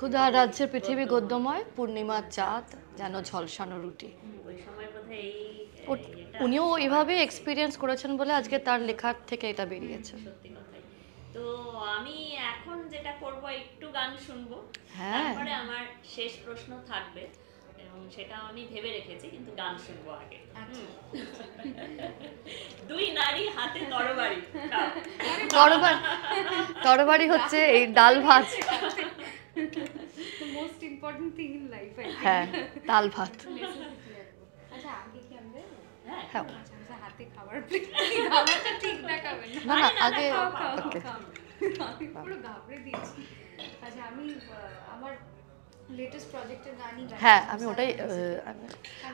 ক্ষুধার রাজ্যের পৃথিবী গদ্যময়, পূর্ণিমার চাঁদ যেন ঝলসানো রুটি। ওই সময় বোধহয় এই উনিও এভাবে এক্সপিরিয়েন্স করেছেন বলে আজকে তার লেখার থেকে এটা বেরিয়েছে। সত্যি কথাই। তো আমি এখন যেটা করব, একটু গান শুনবো, হ্যাঁ, তারপরে আমার শেষ প্রশ্ন থাকবে, এবং সেটা আমি ভেবে রেখেছি, কিন্তু গান শুনবো আগে। দুই নারী হাতে তরবারি। তরবারি হচ্ছে এই ডাল ভাত। Most important thing in life. হ্যাঁ, ডাল ভাত। আচ্ছা, আগে কি আমরা হ্যাঁ, আচ্ছা হাতে খাবার প্লেট, খাবারটা ঠিক দেখাবেন না না, আগে ওকে। আমি পুরো ঘাবড়ে দিয়েছি। আচ্ছা, আমি আমার লেটেস্ট প্রজেক্টের গানই গাই। হ্যাঁ,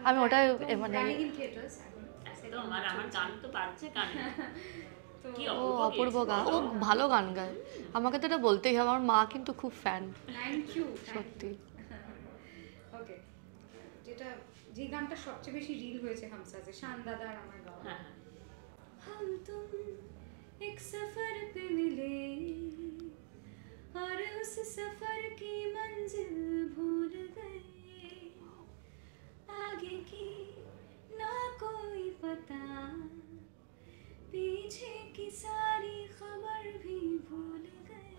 আমি ওটাই মানে রানিং ইন থিয়েটার্স একদম। আর আমার গান তো বাজছে কানে। কি ও অপূর্ব গান, ও ভালো গান গায়, আমাকে তো এটা বলতেই হবে, আমার মা কিন্তু খুব ফ্যান। Thank you. সত্যি। ওকে, যে গানটা সবচেয়ে বেশি রিল হয়েছে হামসাজে, শান দাদা আর আমার গাওয়া। হ্যাঁ, हम तुम एक सफर पे मिले और उस सफर की मंजिल भूल गए, आगे की ना कोई पता, पीछे की सारी खबर भी भूल गए,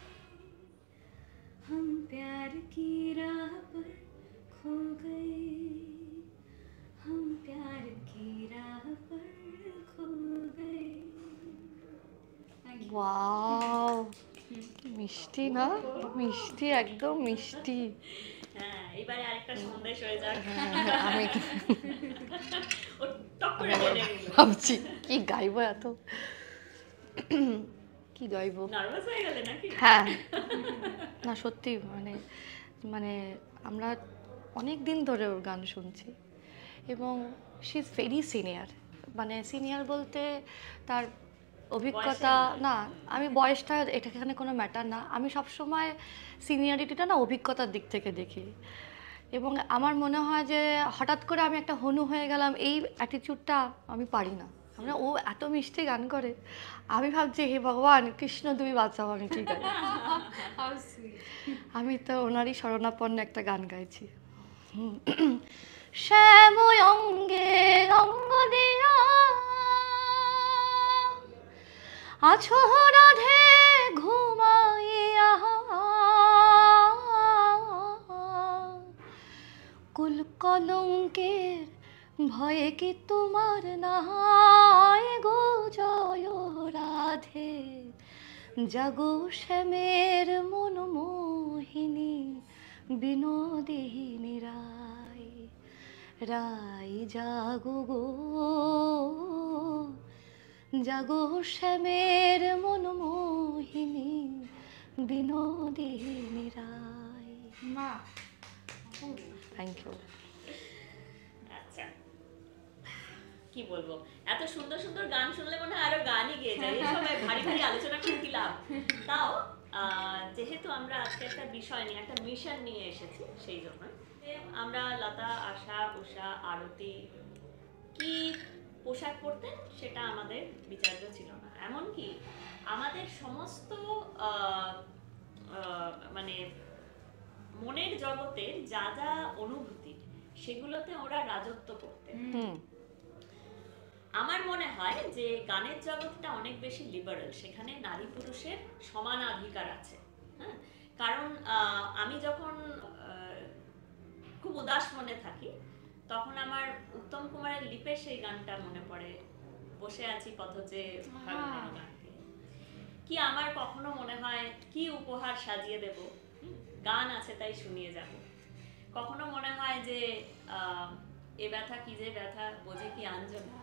हम प्यार की राह पर खो गए, हम प्यार की राह पर खो गए। ওয়াও, মিষ্টি না? মিষ্টি, একদম মিষ্টি। হ্যাঁ, এবারে আরেকটা সন্দেশ হয়ে যাক। আমি ও টক করে বলে গেল। ভাবছি কি গাইবো, এত কি গাইবো। নার্ভাস হয়ে গেলে নাকি? হ্যাঁ, না সত্যি, মানে আমরা অনেক দিন ধরে ওর গান শুনছি, এবং শি ইজ ভেরি সিনিয়র। মানে সিনিয়র বলতে তার অভিজ্ঞতা না, আমি বয়সটা এখানে কোনো ম্যাটার না, আমি সবসময় সিনিয়রিটিটা না অভিজ্ঞতার দিক থেকে দেখি। এবং আমার মনে হয় যে হঠাৎ করে আমি একটা হনু হয়ে গেলাম, এই অ্যাটিটিউডটা আমি পারি না। আমরা ও এত মিষ্টি গান করে, আমি ভাবছি হে ভগবান কৃষ্ণ তুমি বাঁচাও, আমি ঠিক আছে। How sweet. আমি তো ওনারই শরণাপন্ন একটা গান গাইছি। শ্যাময় অঙ্গে অঙ্গ দিয়া আছো রাধে ঘুমাইয়া, কুল কলঙ্কের ভয়ে কি তোমার নাই গো জয় রাধে, জাগো শ্যামের মন মোহিনী বিনোদিনী রায়, রায় জাগো গো, জাগো শ্যামের মন মোহিনী বিনোদিনী রায়। মা থ্যাংক ইউ। আচ্ছা, কি বলবো, এত সুন্দর সুন্দর গান শুনলে মনে হয় আরো গানই গেয়ে যায়। এই সবাই ভারী ভারী আলোচনা করে কি লাভ। তাও যেহেতু আমরা আজকে একটা বিষয় নিয়ে, একটা মিশন নিয়ে এসেছি, সেই জন্য যে আমরা লতা, আশা, উষা, আরতি কি পোশাক পরতেন সেটা আমাদের বিচার্য ছিল না। এমনকি আমাদের সমস্ত মানে মনের জগতের যা যা অনুভূতি সেগুলোতে ওরা রাজত্ব করতেন। আমার মনে হয় যে গানের জগৎটা অনেক বেশি লিবারেল, সেখানে নারী পুরুষের সমানাধিকার আছে। হ্যাঁ, কারণ আমি যখন খুব উদাস মনে থাকি তখন আমার উত্তম কুমারের লিপের সেই গানটা মনে পড়ে, বসে আছি পথচে ফাগুনের গানকে। কি আমার কখনো মনে হয় কি উপহার সাজিয়ে দেব, গান আছে তাই শুনিয়ে যাব। কখনো মনে হয় যে এ ব্যথা কি যে ব্যথা বোঝে কি আঞ্জনা।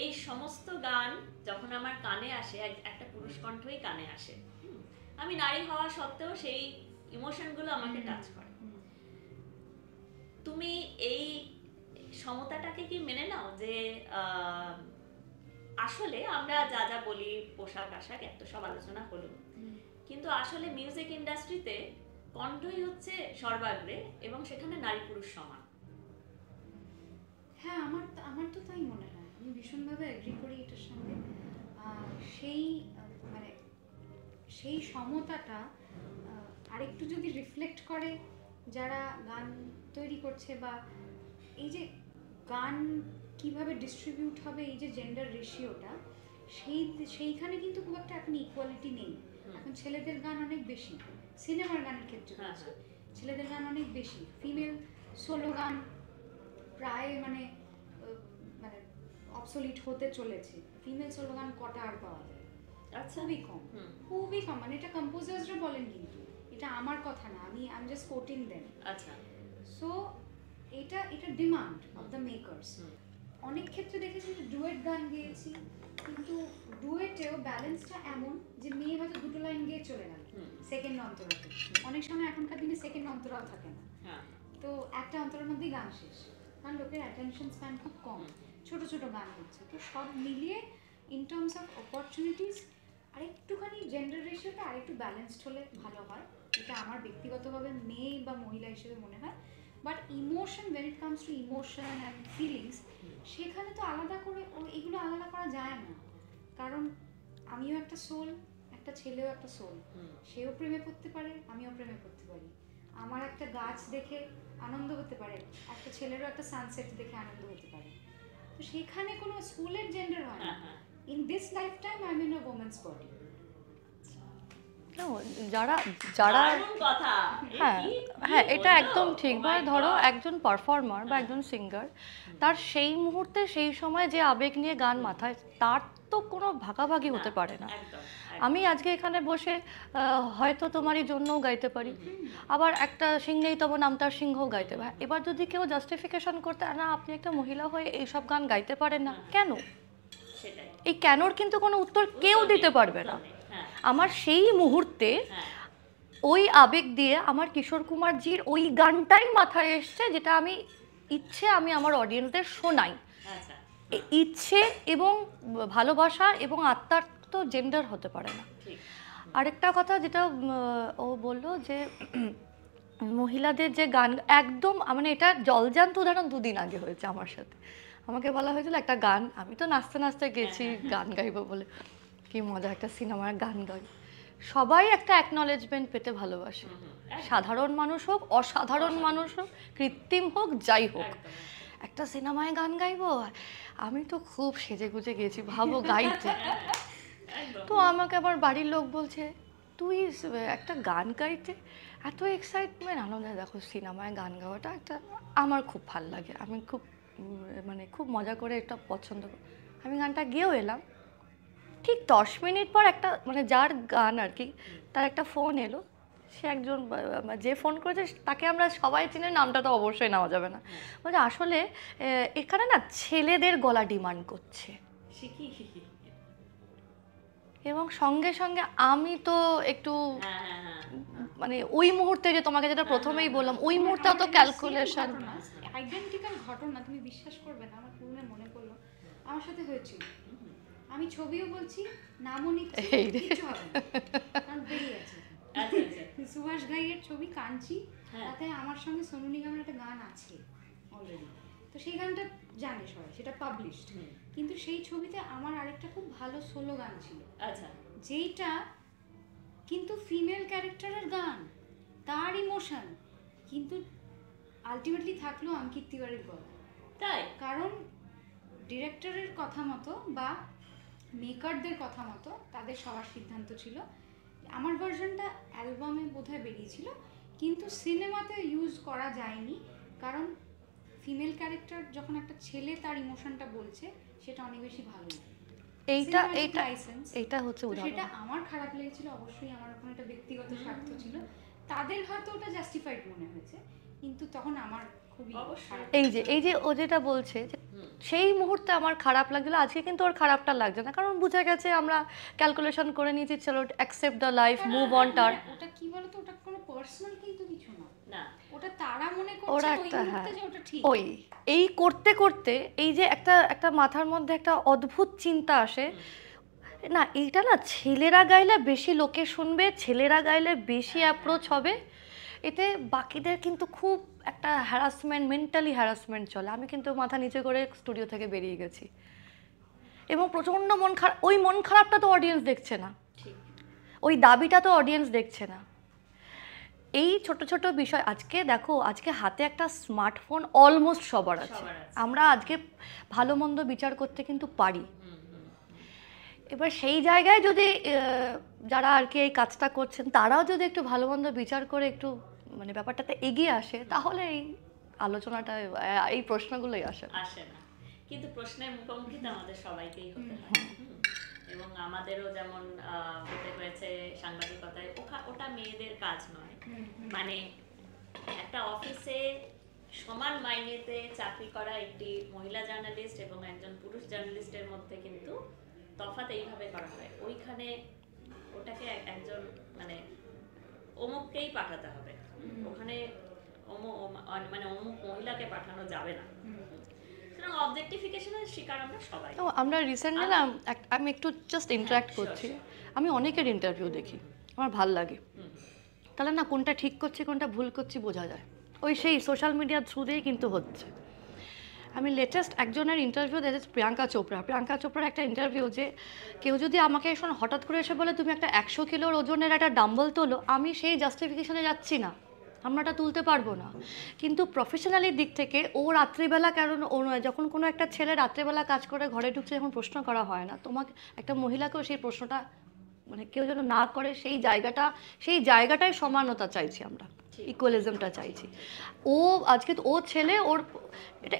এই সমস্ত গান যখন আমার কানে আসে, একটা পুরুষ কণ্ঠই কানে আসে, আমি নারী হওয়া সত্ত্বেও সেই ইমোশনগুলো আমাকে টাচ করে। তুমি এই সমতাটাকে কি মেনে নাও যে আসলে আমরা যা যা বলি পোশাক আশাক এত সব আলোচনা হলো, কিন্তু আসলে মিউজিক ইন্ডাস্ট্রিতে কণ্ঠই হচ্ছে সর্বাগ্রে এবং সেখানে নারী পুরুষ সমান। হ্যাঁ, আমার তো তাই মনে হয়। আমি ভীষণভাবে এগ্রি করি এটার সঙ্গে। সেই মানে সেই সমতাটা আরেকটু যদি রিফ্লেক্ট করে যারা গান তৈরি করছে, বা এই যে গান কিভাবে ডিস্ট্রিবিউট হবে, এই যে জেন্ডার রেশিওটা, সেইখানে কিন্তু খুব একটা এখন ইকুয়ালিটি নেই। এখন ছেলেদের গান অনেক বেশি, সিনেমার গানের ক্ষেত্রে ছেলেদের গান অনেক বেশি। ফিমেল সোলো গান প্রায় মানে অবসলিট হতে চলেছে। ফিমেল সোলো গান কটা আর পাওয়া যায়? খুবই কম, খুবই কম। মানে এটা কম্পোজার্সরা বলেন, কিন্তু এটা আমার কথা না, আমি জাস্ট কোটিং দেম। আচ্ছা, সো এটা ডিমান্ড অফ দ্য মেকার্স। অনেক ক্ষেত্রে দেখেছি যে ডুয়েট গান গেয়েছি, কিন্তু ডুয়েটেও ব্যালেন্সটা এমন যে মেয়ে হয়তো দুটো লাইন গিয়ে চলে গেল সেকেন্ড অন্তরাতে। অনেক সময় এখনকার দিনে সেকেন্ড অন্তরাও থাকে না, তো একটা অন্তরের মধ্যেই গান শেষ, কারণ লোকের অ্যাটেনশন স্প্যান খুব কম, ছোট ছোট গান হচ্ছে। তো সব মিলিয়ে ইন টার্মস অফ অপরচুনিটিস আরেকটুখানি জেন্ডার রেশিওটা আরেকটু ব্যালেন্সড হলে ভালো হয়। এটা আমার ব্যক্তিগতভাবে মেয়ে বা মহিলা হিসেবে মনে হয়। But emotion, when it comes to emotion and feelings, সেখানে তো আলাদা করে এগুলো আলাদা করা যায় না। কারণ আমিও একটা সোল, একটা ছেলেও একটা সোল। সেও প্রেমে পড়তে পারে, আমিও প্রেমে পড়তে পারি। আমার একটা গাছ দেখে আনন্দ হতে পারে, একটা ছেলেরও একটা সানসেট দেখে আনন্দ হতে পারে। তো সেখানে কোনো স্কুলের জেন্ডার হয় না। In this life time I am in a women's body. যারা যারা কথা, হ্যাঁ এটা একদম ঠিক। মানে ধরো একজন পারফর্মার বা একজন সিঙ্গার, তার সেই মুহূর্তে সেই সময় যে আবেগ নিয়ে গান মাথায়, তার তো কোনো ভাগাভাগি হতে পারে না। আমি আজকে এখানে বসে হয়তো তোমারই জন্যও গাইতে পারি, আবার একটা সিংহেই তব নাম তার সিংহও গাইতে পারে। এবার যদি কেউ জাস্টিফিকেশন করতে, না আপনি একটা মহিলা হয়ে এইসব গান গাইতে পারেন না কেন, এই কেনর কিন্তু কোনো উত্তর কেউ দিতে পারবে না। আমার সেই মুহূর্তে ওই আবেগ দিয়ে আমার কিশোর কুমারজির ওই গানটাই মাথায় এসছে, যেটা আমি আমি আমার অডিয়েন্সদের শোনাই। ইচ্ছে এবং ভালোবাসা এবং আত্মার তো জেন্ডার হতে পারে না। আরেকটা কথা যেটা ও বললো যে মহিলাদের যে গান, একদম মানে এটা জলজান্ত উদাহরণ 2 দিন আগে হয়েছে আমার সাথে। আমাকে বলা হয়েছিল একটা গান, আমি তো নাচতে নাচতে গেছি গান গাইবো বলে, কি মজা একটা সিনেমার গান গাই। সবাই একটা অ্যাকনলেজমেন্ট পেতে ভালোবাসে, সাধারণ মানুষ হোক, অসাধারণ মানুষ হোক, কৃত্রিম হোক, যাই হোক, একটা সিনেমায় গান গাইবো। আমি তো খুব সেজে গুজে গেছি, ভাবো গাইতে। তো আমাকে আবার বাড়ির লোক বলছে তুই একটা গান গাইতে এত এক্সাইটমেন্ট, আনন্দ। দেখো সিনেমায় গান গাওয়াটা একটা আমার খুব ভাল লাগে, আমি খুব মানে খুব মজা করে এটা পছন্দ করি। আমি গানটা গেয়েও এলাম। ঠিক 10 মিনিট পর একটা মানে যার গান আর কি, তার একটা ফোন এলো। সে একজন যে ফোন করেছে তাকে আমরা সবাই চিনি, নামটা তো অবশ্যই নেওয়া যাবে না। বলে আসলে এখানে না ছেলেদের গলা ডিমান্ড করছে। সে কি? এবং সঙ্গে সঙ্গে আমি তো একটু হ্যাঁ। মানে ওই মুহূর্তে যে তোমাকে যেটা প্রথমেই বললাম, ওই মুহূর্তে অত ক্যালকুলেশন। আইডেন্টিক্যাল ঘটনা, তুমি বিশ্বাস করবে না, আমার পুরনো মনে পড়লো আমার সাথে হয়েছিল। আমি ছবিও বলছি, নামও নিচ্ছি, কিছু হবে না, কারণ বেরিয়ে আছে। সুভাষ ঘাইয়ের ছবি কাঞ্চি, তাতে আমার সঙ্গে সোনু নিগমের একটা গান আছে অলরেডি। তো সেই গানটা জানে সবাই, সেটা পাবলিশড। কিন্তু সেই ছবিতে আমার আরেকটা খুব ভালো সোলো গান ছিল, আচ্ছা, যেইটা কিন্তু ফিমেল ক্যারেক্টারের গান, তার ইমোশন, কিন্তু আলটিমেটলি থাকলো অঙ্কিত তিওয়ারির গলা। তাই? কারণ ডিরেক্টরের কথা মতো বা মেকারদের কথা মতো তাদের সবার সিদ্ধান্ত ছিল, আমার ভার্সনটা অ্যালবামে বোধহয় বেরিয়েছিল কিন্তু সিনেমাতে ইউজ করা যায়নি, কারণ ফিমেল ক্যারেক্টার যখন একটা ছেলে তার ইমোশনটা বলছে সেটা অনেক বেশি ভালো লাগে। এইটা হচ্ছে উদাহরণ। সেটা আমার খারাপ লেগেছিল, অবশ্যই আমার ওখানে একটা ব্যক্তিগত স্বার্থ ছিল, তাদের হয়তো ওটা জাস্টিফাইড মনে হয়েছে, কিন্তু তখন আমার খুবই খারাপ। এই যে ও যেটা বলছে যে সেই মুহূর্তে আমার খারাপ লাগছিল, আজকে কিন্তু ওর খারাপটা লাগছে না, কারণ বুঝে গেছে আমরা ক্যালকুলেশন করে নিয়েছি, চলো accept the life, move on. টার ওটা কি বলতো, ওটা কোনো পার্সোনাল কিন্তু কিছু না, ওটা তারা মনে ওরা করছে একটা ওই মুহূর্তে যে ওটা ঠিক। ওই এই করতে করতে এই যে একটা মাথার মধ্যে একটা অদ্ভুত চিন্তা আসে, না এইটা না ছেলেরা গাইলে বেশি লোকে শুনবে, ছেলেরা গাইলে বেশি অ্যাপ্রোচ হবে, এতে বাকিদের কিন্তু খুব একটা হ্যারাসমেন্ট, মেন্টালি হ্যারাসমেন্ট চলে। আমি কিন্তু মাথা নিচে করে স্টুডিও থেকে বেরিয়ে গেছি, এবং প্রচণ্ড মন খারাপ। ওই মন খারাপটা তো অডিয়েন্স দেখছে না, ওই দাবিটা তো অডিয়েন্স দেখছে না। এই ছোট ছোট বিষয়, আজকে দেখো, আজকে হাতে একটা স্মার্টফোন অলমোস্ট সবার আছে, আমরা আজকে ভালো মন্দ বিচার করতে কিন্তু পারি। এবার সেই জায়গায় যদি যারা আর কি এই কাজটা করছেন তারাও যদি একটু ভালো মন্দ বিচার করে একটু মানে ব্যাপারটাতে এগিয়ে আসে, তাহলে এই আলোচনাটা, এই প্রশ্নগুলোই আসে না। কিন্তু প্রশ্নের মুখোমুখি তো আমাদের সবাইকেই হতে হয়, এবং আমাদেরও যেমন হতে হয়েছে সাংবাদিকতায়, ওটা মেয়েদের কাজ নয়। মানে একটা অফিসে সমান মাইনেতে চাকরি করা একটি মহিলা জার্নালিস্ট এবং একজন পুরুষ জার্নালিস্টের মধ্যে কিন্তু তফাৎ এইভাবে করা হয়। ওইখানে ওটাকে একজন মানে অমুককেই পাঠাতে হবে, ওখানে মানে অমুক মহিলাকে পাঠানো যাবে না। সুতরাং অবজেক্টিফিকেশনের শিকার আমরা সবাই। আমরা রিসেন্টলি না, আমি একটু জাস্ট ইন্টারাক্ট করছি, আমি অনেকের ইন্টারভিউ দেখি, আমার ভাল লাগে, তাহলে না কোনটা ঠিক করছি কোনটা ভুল করছি বোঝা যায়, ওই সেই সোশ্যাল মিডিয়ার থ্রু দিয়েই কিন্তু হচ্ছে। আমি লেটেস্ট একজনের ইন্টারভিউ দেখেছি, প্রিয়াঙ্কা চোপড়ার একটা ইন্টারভিউ, যে কেউ যদি আমাকে এখন হঠাৎ করে এসে বলে তুমি একটা 100 কিলোর ওজনের একটা ডাম্বল তোলো, আমি সেই জাস্টিফিকেশনে যাচ্ছি না, আমরা এটা তুলতে পারবো না। কিন্তু প্রফেশনালির দিক থেকে ও রাত্রিবেলা, কারণ ও যখন কোনো একটা ছেলে রাত্রিবেলা কাজ করে ঘরে ঢুকছে, যখন প্রশ্ন করা হয় না, তোমাকে একটা মহিলাকেও সেই প্রশ্নটা মানে কেউ যেন না করে, সেই জায়গাটায় সমানতা চাইছি আমরা, ইকুয়ালিজমটা চাইছি। ও আজকে ও ছেলে, ওর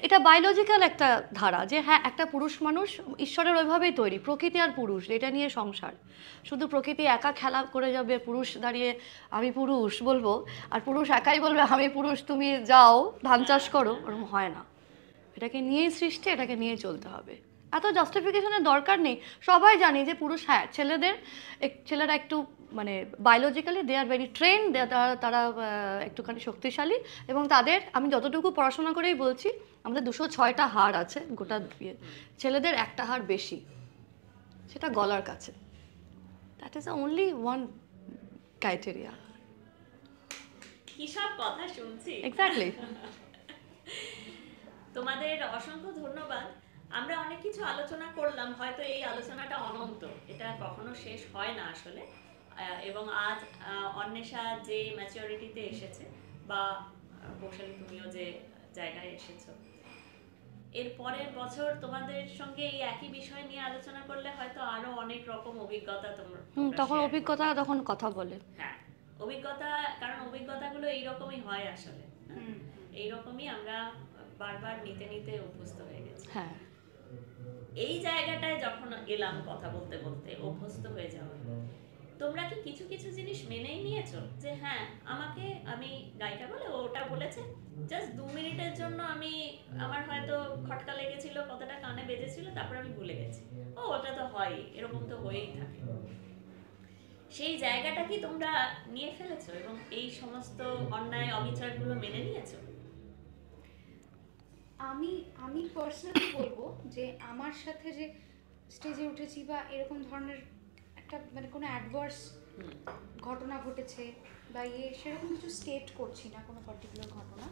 এটা বায়োলজিক্যাল একটা ধারা, যে হ্যাঁ একটা পুরুষ মানুষ ঈশ্বরের ওইভাবেই তৈরি, প্রকৃতি আর পুরুষ এটা নিয়ে সংসার, শুধু প্রকৃতি একা খেলা করে যাবে, পুরুষ দাঁড়িয়ে আমি পুরুষ বলবো আর পুরুষ একাই বলবে আমি পুরুষ তুমি যাও ধান চাষ করো, ওরকম হয় না। এটাকে নিয়েই সৃষ্টি, এটাকে নিয়ে চলতে হবে, এত জাস্টিফিকেশনের দরকার নেই। সবাই জানি যে পুরুষ, হ্যাঁ ছেলেরা একটু মানে biologically they are very train, তারা একটুখানি শক্তিশালী, এবং তাদের আমি যতটুকু পড়াশোনা করেই বলছি, আমাদের 206টা হাড় আছে গোটা দিয়ে, ছেলেদের একটা হাড় বেশি, সেটা গলার কাছে। That is only one criteria. কি সব কথা শুনছি। এক্স্যাক্টলি। তোমাদের অসংখ্য ধন্যবাদ। আমরা অনেক কিছু আলোচনা করলাম, হয়তো এই আলোচনাটা অনন্ত, এটা কখনো শেষ হয় না আসলে। এবং আজ অন্বেষা যে ম্যাচিউরিটিতে এসেছে, বা কৌশলী তুমিও যে জায়গায় এসেছো, এর পরের বছর তোমাদের সঙ্গে এই একই বিষয় নিয়ে আলোচনা করলে হয়তো আরো অনেক রকম অভিজ্ঞতা তোমরা তখন অভিজ্ঞতা তখন কথা বলে। হ্যাঁ, অভিজ্ঞতা, কারণ অভিজ্ঞতাগুলো এইরকমই হয় আসলে, এইরকমই আমরা বারবার নিতে নিতে অভ্যস্ত হয়ে গেছি। হ্যাঁ, এই জায়গাটায় যখন এলাম কথা বলতে বলতে অভ্যস্ত হয়ে যাওয়া, তোমরা কি কিছু কিছু জিনিস মেনেই নিয়েছো যে হ্যাঁ আমি গায়িকা বলে ওটা বলেছে, জাস্ট 2 মিনিটের জন্য আমার হয়তো খটকা লেগেছিল, কতটা কানে বেজেছিল, তারপর আমি ভুলে গেছি, ও ওটা তো হয়, এরকম তো হয়েই থাকে। সেই জায়গাটা কি তোমরা নিয়ে ফেলেছো এবং এই সমস্ত অন্যায় অবিচারগুলো মেনে নিয়েছো? আমি পার্সোনালি বলবো যে আমার সাথে যে স্টেজে উঠেছি বা এরকম ধরনের একটা মানে কোনো অ্যাডভার্স ঘটনা ঘটেছে বা সেরকম কিছু স্টেট করছি না কোনো পার্টিকুলার ঘটনা,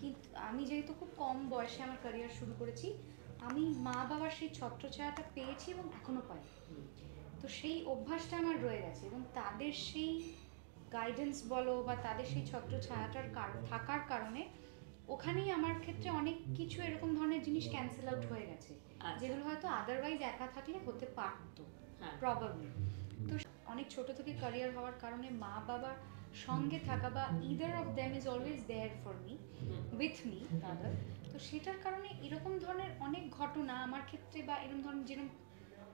কিন্তু আমি যেহেতু খুব কম বয়সে আমার ক্যারিয়ার শুরু করেছি, আমি মা বাবার সেই ছত্রছায়াটা পেয়েছি এবং এখনো পাই। তো সেই অভ্যাসটা আমার রয়ে গেছে এবং তাদের সেই গাইডেন্স বলো বা তাদের সেই ছত্রছায়াটার থাকার কারণে ওখানেই আমার ক্ষেত্রে অনেক কিছু এরকম ধরনের জিনিস ক্যান্সেল আউট হয়ে গেছে, যেগুলো হয়তো আদারওয়াইজ একা থাকলে হতে পারতো প্রবাবলি। তো অনেক ছোট থেকে ক্যারিয়ার হওয়ার কারণে মা বাবার সঙ্গে থাকা বা either of them is always there for me, with me rather. তো সেটার কারণে এরকম ধরনের অনেক ঘটনা আমার ক্ষেত্রে, বা এরকম ধরনের যেরকম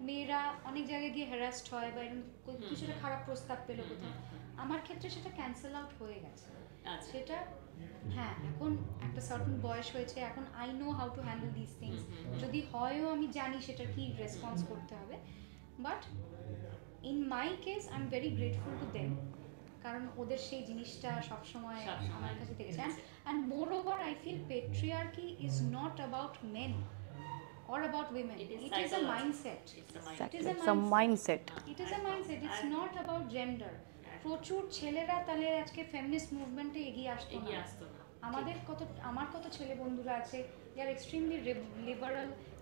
মেয়েরা অনেক জায়গায় গিয়ে হ্যারাস্ট হয় বা এরকম কিছুটা খারাপ প্রস্তাব পেলো কোথাও, আমার ক্ষেত্রে সেটা ক্যান্সেল আউট হয়ে গেছে। সেটা হ্যাঁ, এখন একটা সার্টেন বয়স হয়েছে, এখন I know how to handle this things, যদি হয়ও আমি জানি সেটার কি রেসপন্স করতে হবে। But in my case I am very grateful to them, কারণ ওদের সেই জিনিসটা সবসময় আমার কাছে থেকেছে। And moreover I feel patriarchy is not about men or about women. It is a mindset. it's a mindset. It is a mindset. It's not about gender. প্রচুর ছেলেরা তাহলে আজকে ফেমিনিস্ট মুভমেন্টে এগিয়ে আসতো না। আমার কত ছেলে বন্ধুরা আছে যারা এক্সট্রিমলি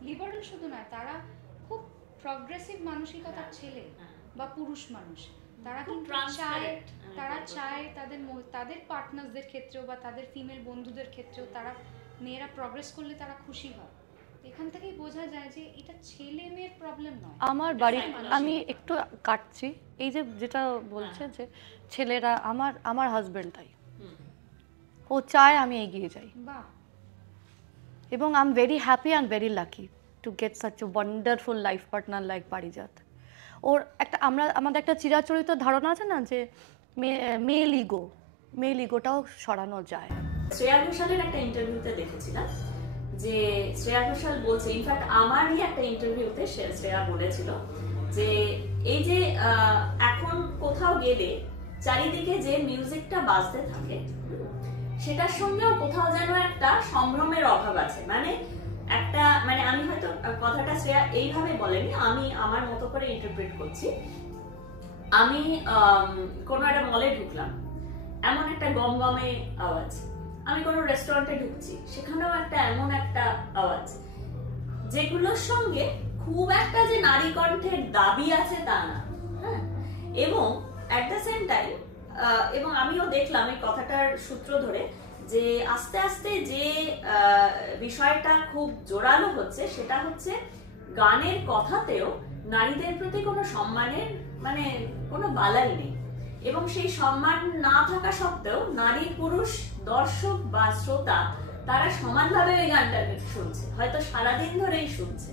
লিবারাল শুধু নয়, তারা খুব প্রগ্রেসিভ মানসিকতার ছেলে বা পুরুষ মানুষ। তারা কিন্তু চায় তাদের পার্টনারদের ক্ষেত্রেও বা তাদের ফিমেল বন্ধুদের ক্ষেত্রেও তারা মেয়েরা প্রগ্রেস করলে তারা খুশি হয়। এখান থেকেই বোঝা যায় যে এটা ছেলে মেয়ের প্রবলেম নয়। আমার বাড়ি, আমি একটু কাটছি, এই যে যেটা বলছে যে ছেলেরা, আমার হাজবেন্ড তাই, ও চায় আমি এগিয়ে যাই, এবং I am very happy and very lucky to get such a wonderful life partner like Parijat. ওর আমাদের একটা চিরাচরিত ধারণা আছে না যে মেল ইগোটাও সরানো যায়। শ্রেয়া ঘোষালের একটা ইন্টারভিউতে দেখেছিলাম যে শ্রেয়া ঘোষাল বলছে, ইনফ্যাক্ট আমারই একটা ইন্টারভিউতে শ্রেয়া বলেছিল যে এই যে এখন কোথাও গেলে চারিদিকে যে মিউজিকটা বাজতে থাকে সেটার সঙ্গেও কোথাও যেন একটা সম্ভ্রমের অভাব আছে। মানে আমি হয়তো কথাটা শ্রেয়া এইভাবে বলেনি, আমি আমার মতো করে ইন্টারপ্রেট করছি। আমি কোনো একটা মলে ঢুকলাম, এমন একটা গমগমে আওয়াজ। আমি কোনো রেস্টুরেন্টে ঢুকছি, সেখানেও এমন একটা আওয়াজ, যেগুলোর সঙ্গে খুব একটা যে নারী কণ্ঠের দাবি আছে তা না, হ্যাঁ। এবং অ্যাট দ্য সেম টাইম, এবং আমিও দেখলাম এই কথাটার সূত্র ধরে যে আস্তে আস্তে যে বিষয়টা খুব জোরালো হচ্ছে সেটা হচ্ছে গানের কথাতেও নারীদের প্রতি কোনো সম্মানের কোনো বালাই নেই, এবং সেই সম্মান না থাকা সত্ত্বেও নারী পুরুষ দর্শক বা শ্রোতা তারা সমানভাবে ওই গানটাকে শুনছে, হয়তো সারাদিন ধরেই শুনছে।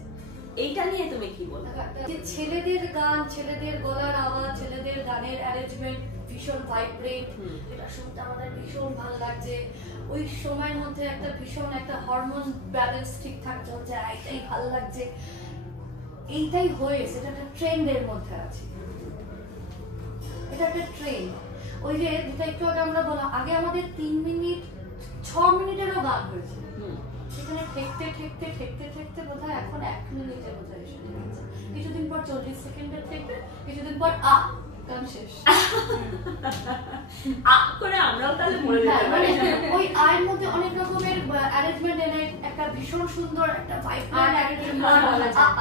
এইটা নিয়ে তুমি কি বলবে? যে ছেলেদের গান, ছেলেদের গলার আওয়াজ, ছেলেদের গানের অ্যারেঞ্জমেন্ট ভীষণ ভাইব্রেট, এটা শুনতে আমাদের ভীষণ ভালো লাগছে। ওই সময়ের মধ্যে ভীষণ একটা হরমোন ব্যালেন্স ঠিকঠাক চলছে, এটাই ভালো লাগছে, এইটাই হয়েছে, এটা একটা ট্রেন্ডের মধ্যে আছে, এটা একটা ট্রেন্ড। ওই যে যেটা একটু আগে আমরা বললাম, আগে আমাদের 3 মিনিট 6 মিনিটেরও গান হয়েছে, সেখানে ঠেকতে বোধহয় এখন 1 মিনিটে বোধহয় এসে গেছে। কিছুদিন পর 40 সেকেন্ডের ঠেকবে, কিছুদিন পর গান শেষ করে আমরাও তাহলে বলে দিতে পারি। ওই আয়ের মধ্যে অনেক রকমের অ্যারেঞ্জমেন্ট এনে একটা একটা ভীষণ সুন্দর একটা ভাইব আর একটা মন বলা যায়।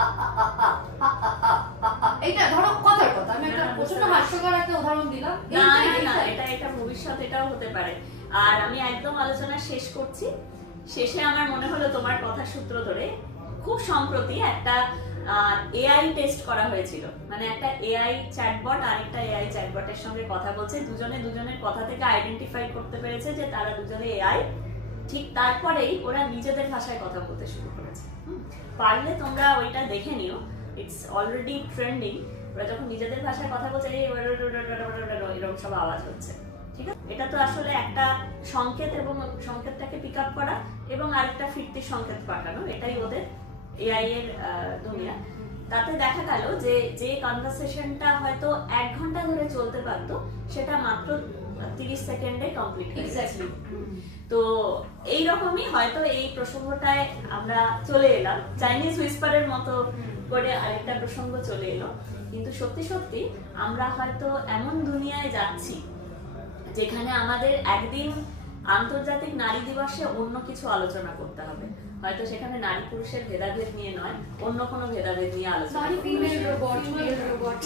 এইটা ধরো কথার কথা, আমি একটা প্রচন্ড হাস্যকর একটা উদাহরণ দিলাম। না না না, এটা ভবিষ্যৎ এটাও হতে পারে। আর আমি একদম আলোচনা শেষ করছি, শেষে আমার মনে হলো তোমার কথার সূত্র ধরে খুব সম্প্রতি একটা এআই টেস্ট করা হয়েছিল, মানে একটা এআই চ্যাটবট আর একটা এআই চ্যাটবটের সঙ্গে কথা বলছে, দুজনে দুজনের কথা থেকে আইডেন্টিফাই করতে পেরেছে যে তারা দুজনে এআই। ঠিক তারপরেই ওরা নিজেদের ভাষায় কথা বলতে শুরু করেছে। পারলে তোমরা ওইটা দেখে নিও, ইটস অলরেডি ট্রেন্ডিং। ওরা যখন নিজেদের ভাষায় কথা বলছে এরকম সব আওয়াজ হচ্ছে, ঠিক আছে? এটা তো আসলে একটা সংকেত, এবং সংকেতটাকে পিক আপ করা এবং আরেকটা ফিরতি সংকেত পাঠানো, এটাই ওদের এআই এর দুনিয়া। তাতে দেখা গেল যে যে কনভারসেশনটা হয়তো 1 ঘন্টা ধরে চলতে পারতো সেটা মাত্র 30 সেকেন্ডে কমপ্লিট হয়ে গেছে। তো এইরকমই হয়তো এই প্রসঙ্গটায় আমরা চলে এলাম, চাইনিজ হুইসপারের মতো করে আরেকটা প্রসঙ্গ চলে এলো। কিন্তু সত্যি সত্যি আমরা হয়তো এমন দুনিয়ায় যাচ্ছি যেখানে আমাদের একদিন আন্তর্জাতিক নারী দিবসে অন্য কিছু আলোচনা করতে হবে। হয়তো সেখানে নারী পুরুষের ভেদাভেদ নিয়ে নয়, অন্য কোনো ভেদাভেদ নিয়ে আলোচনা করতে হবে। Female robot, mail robot,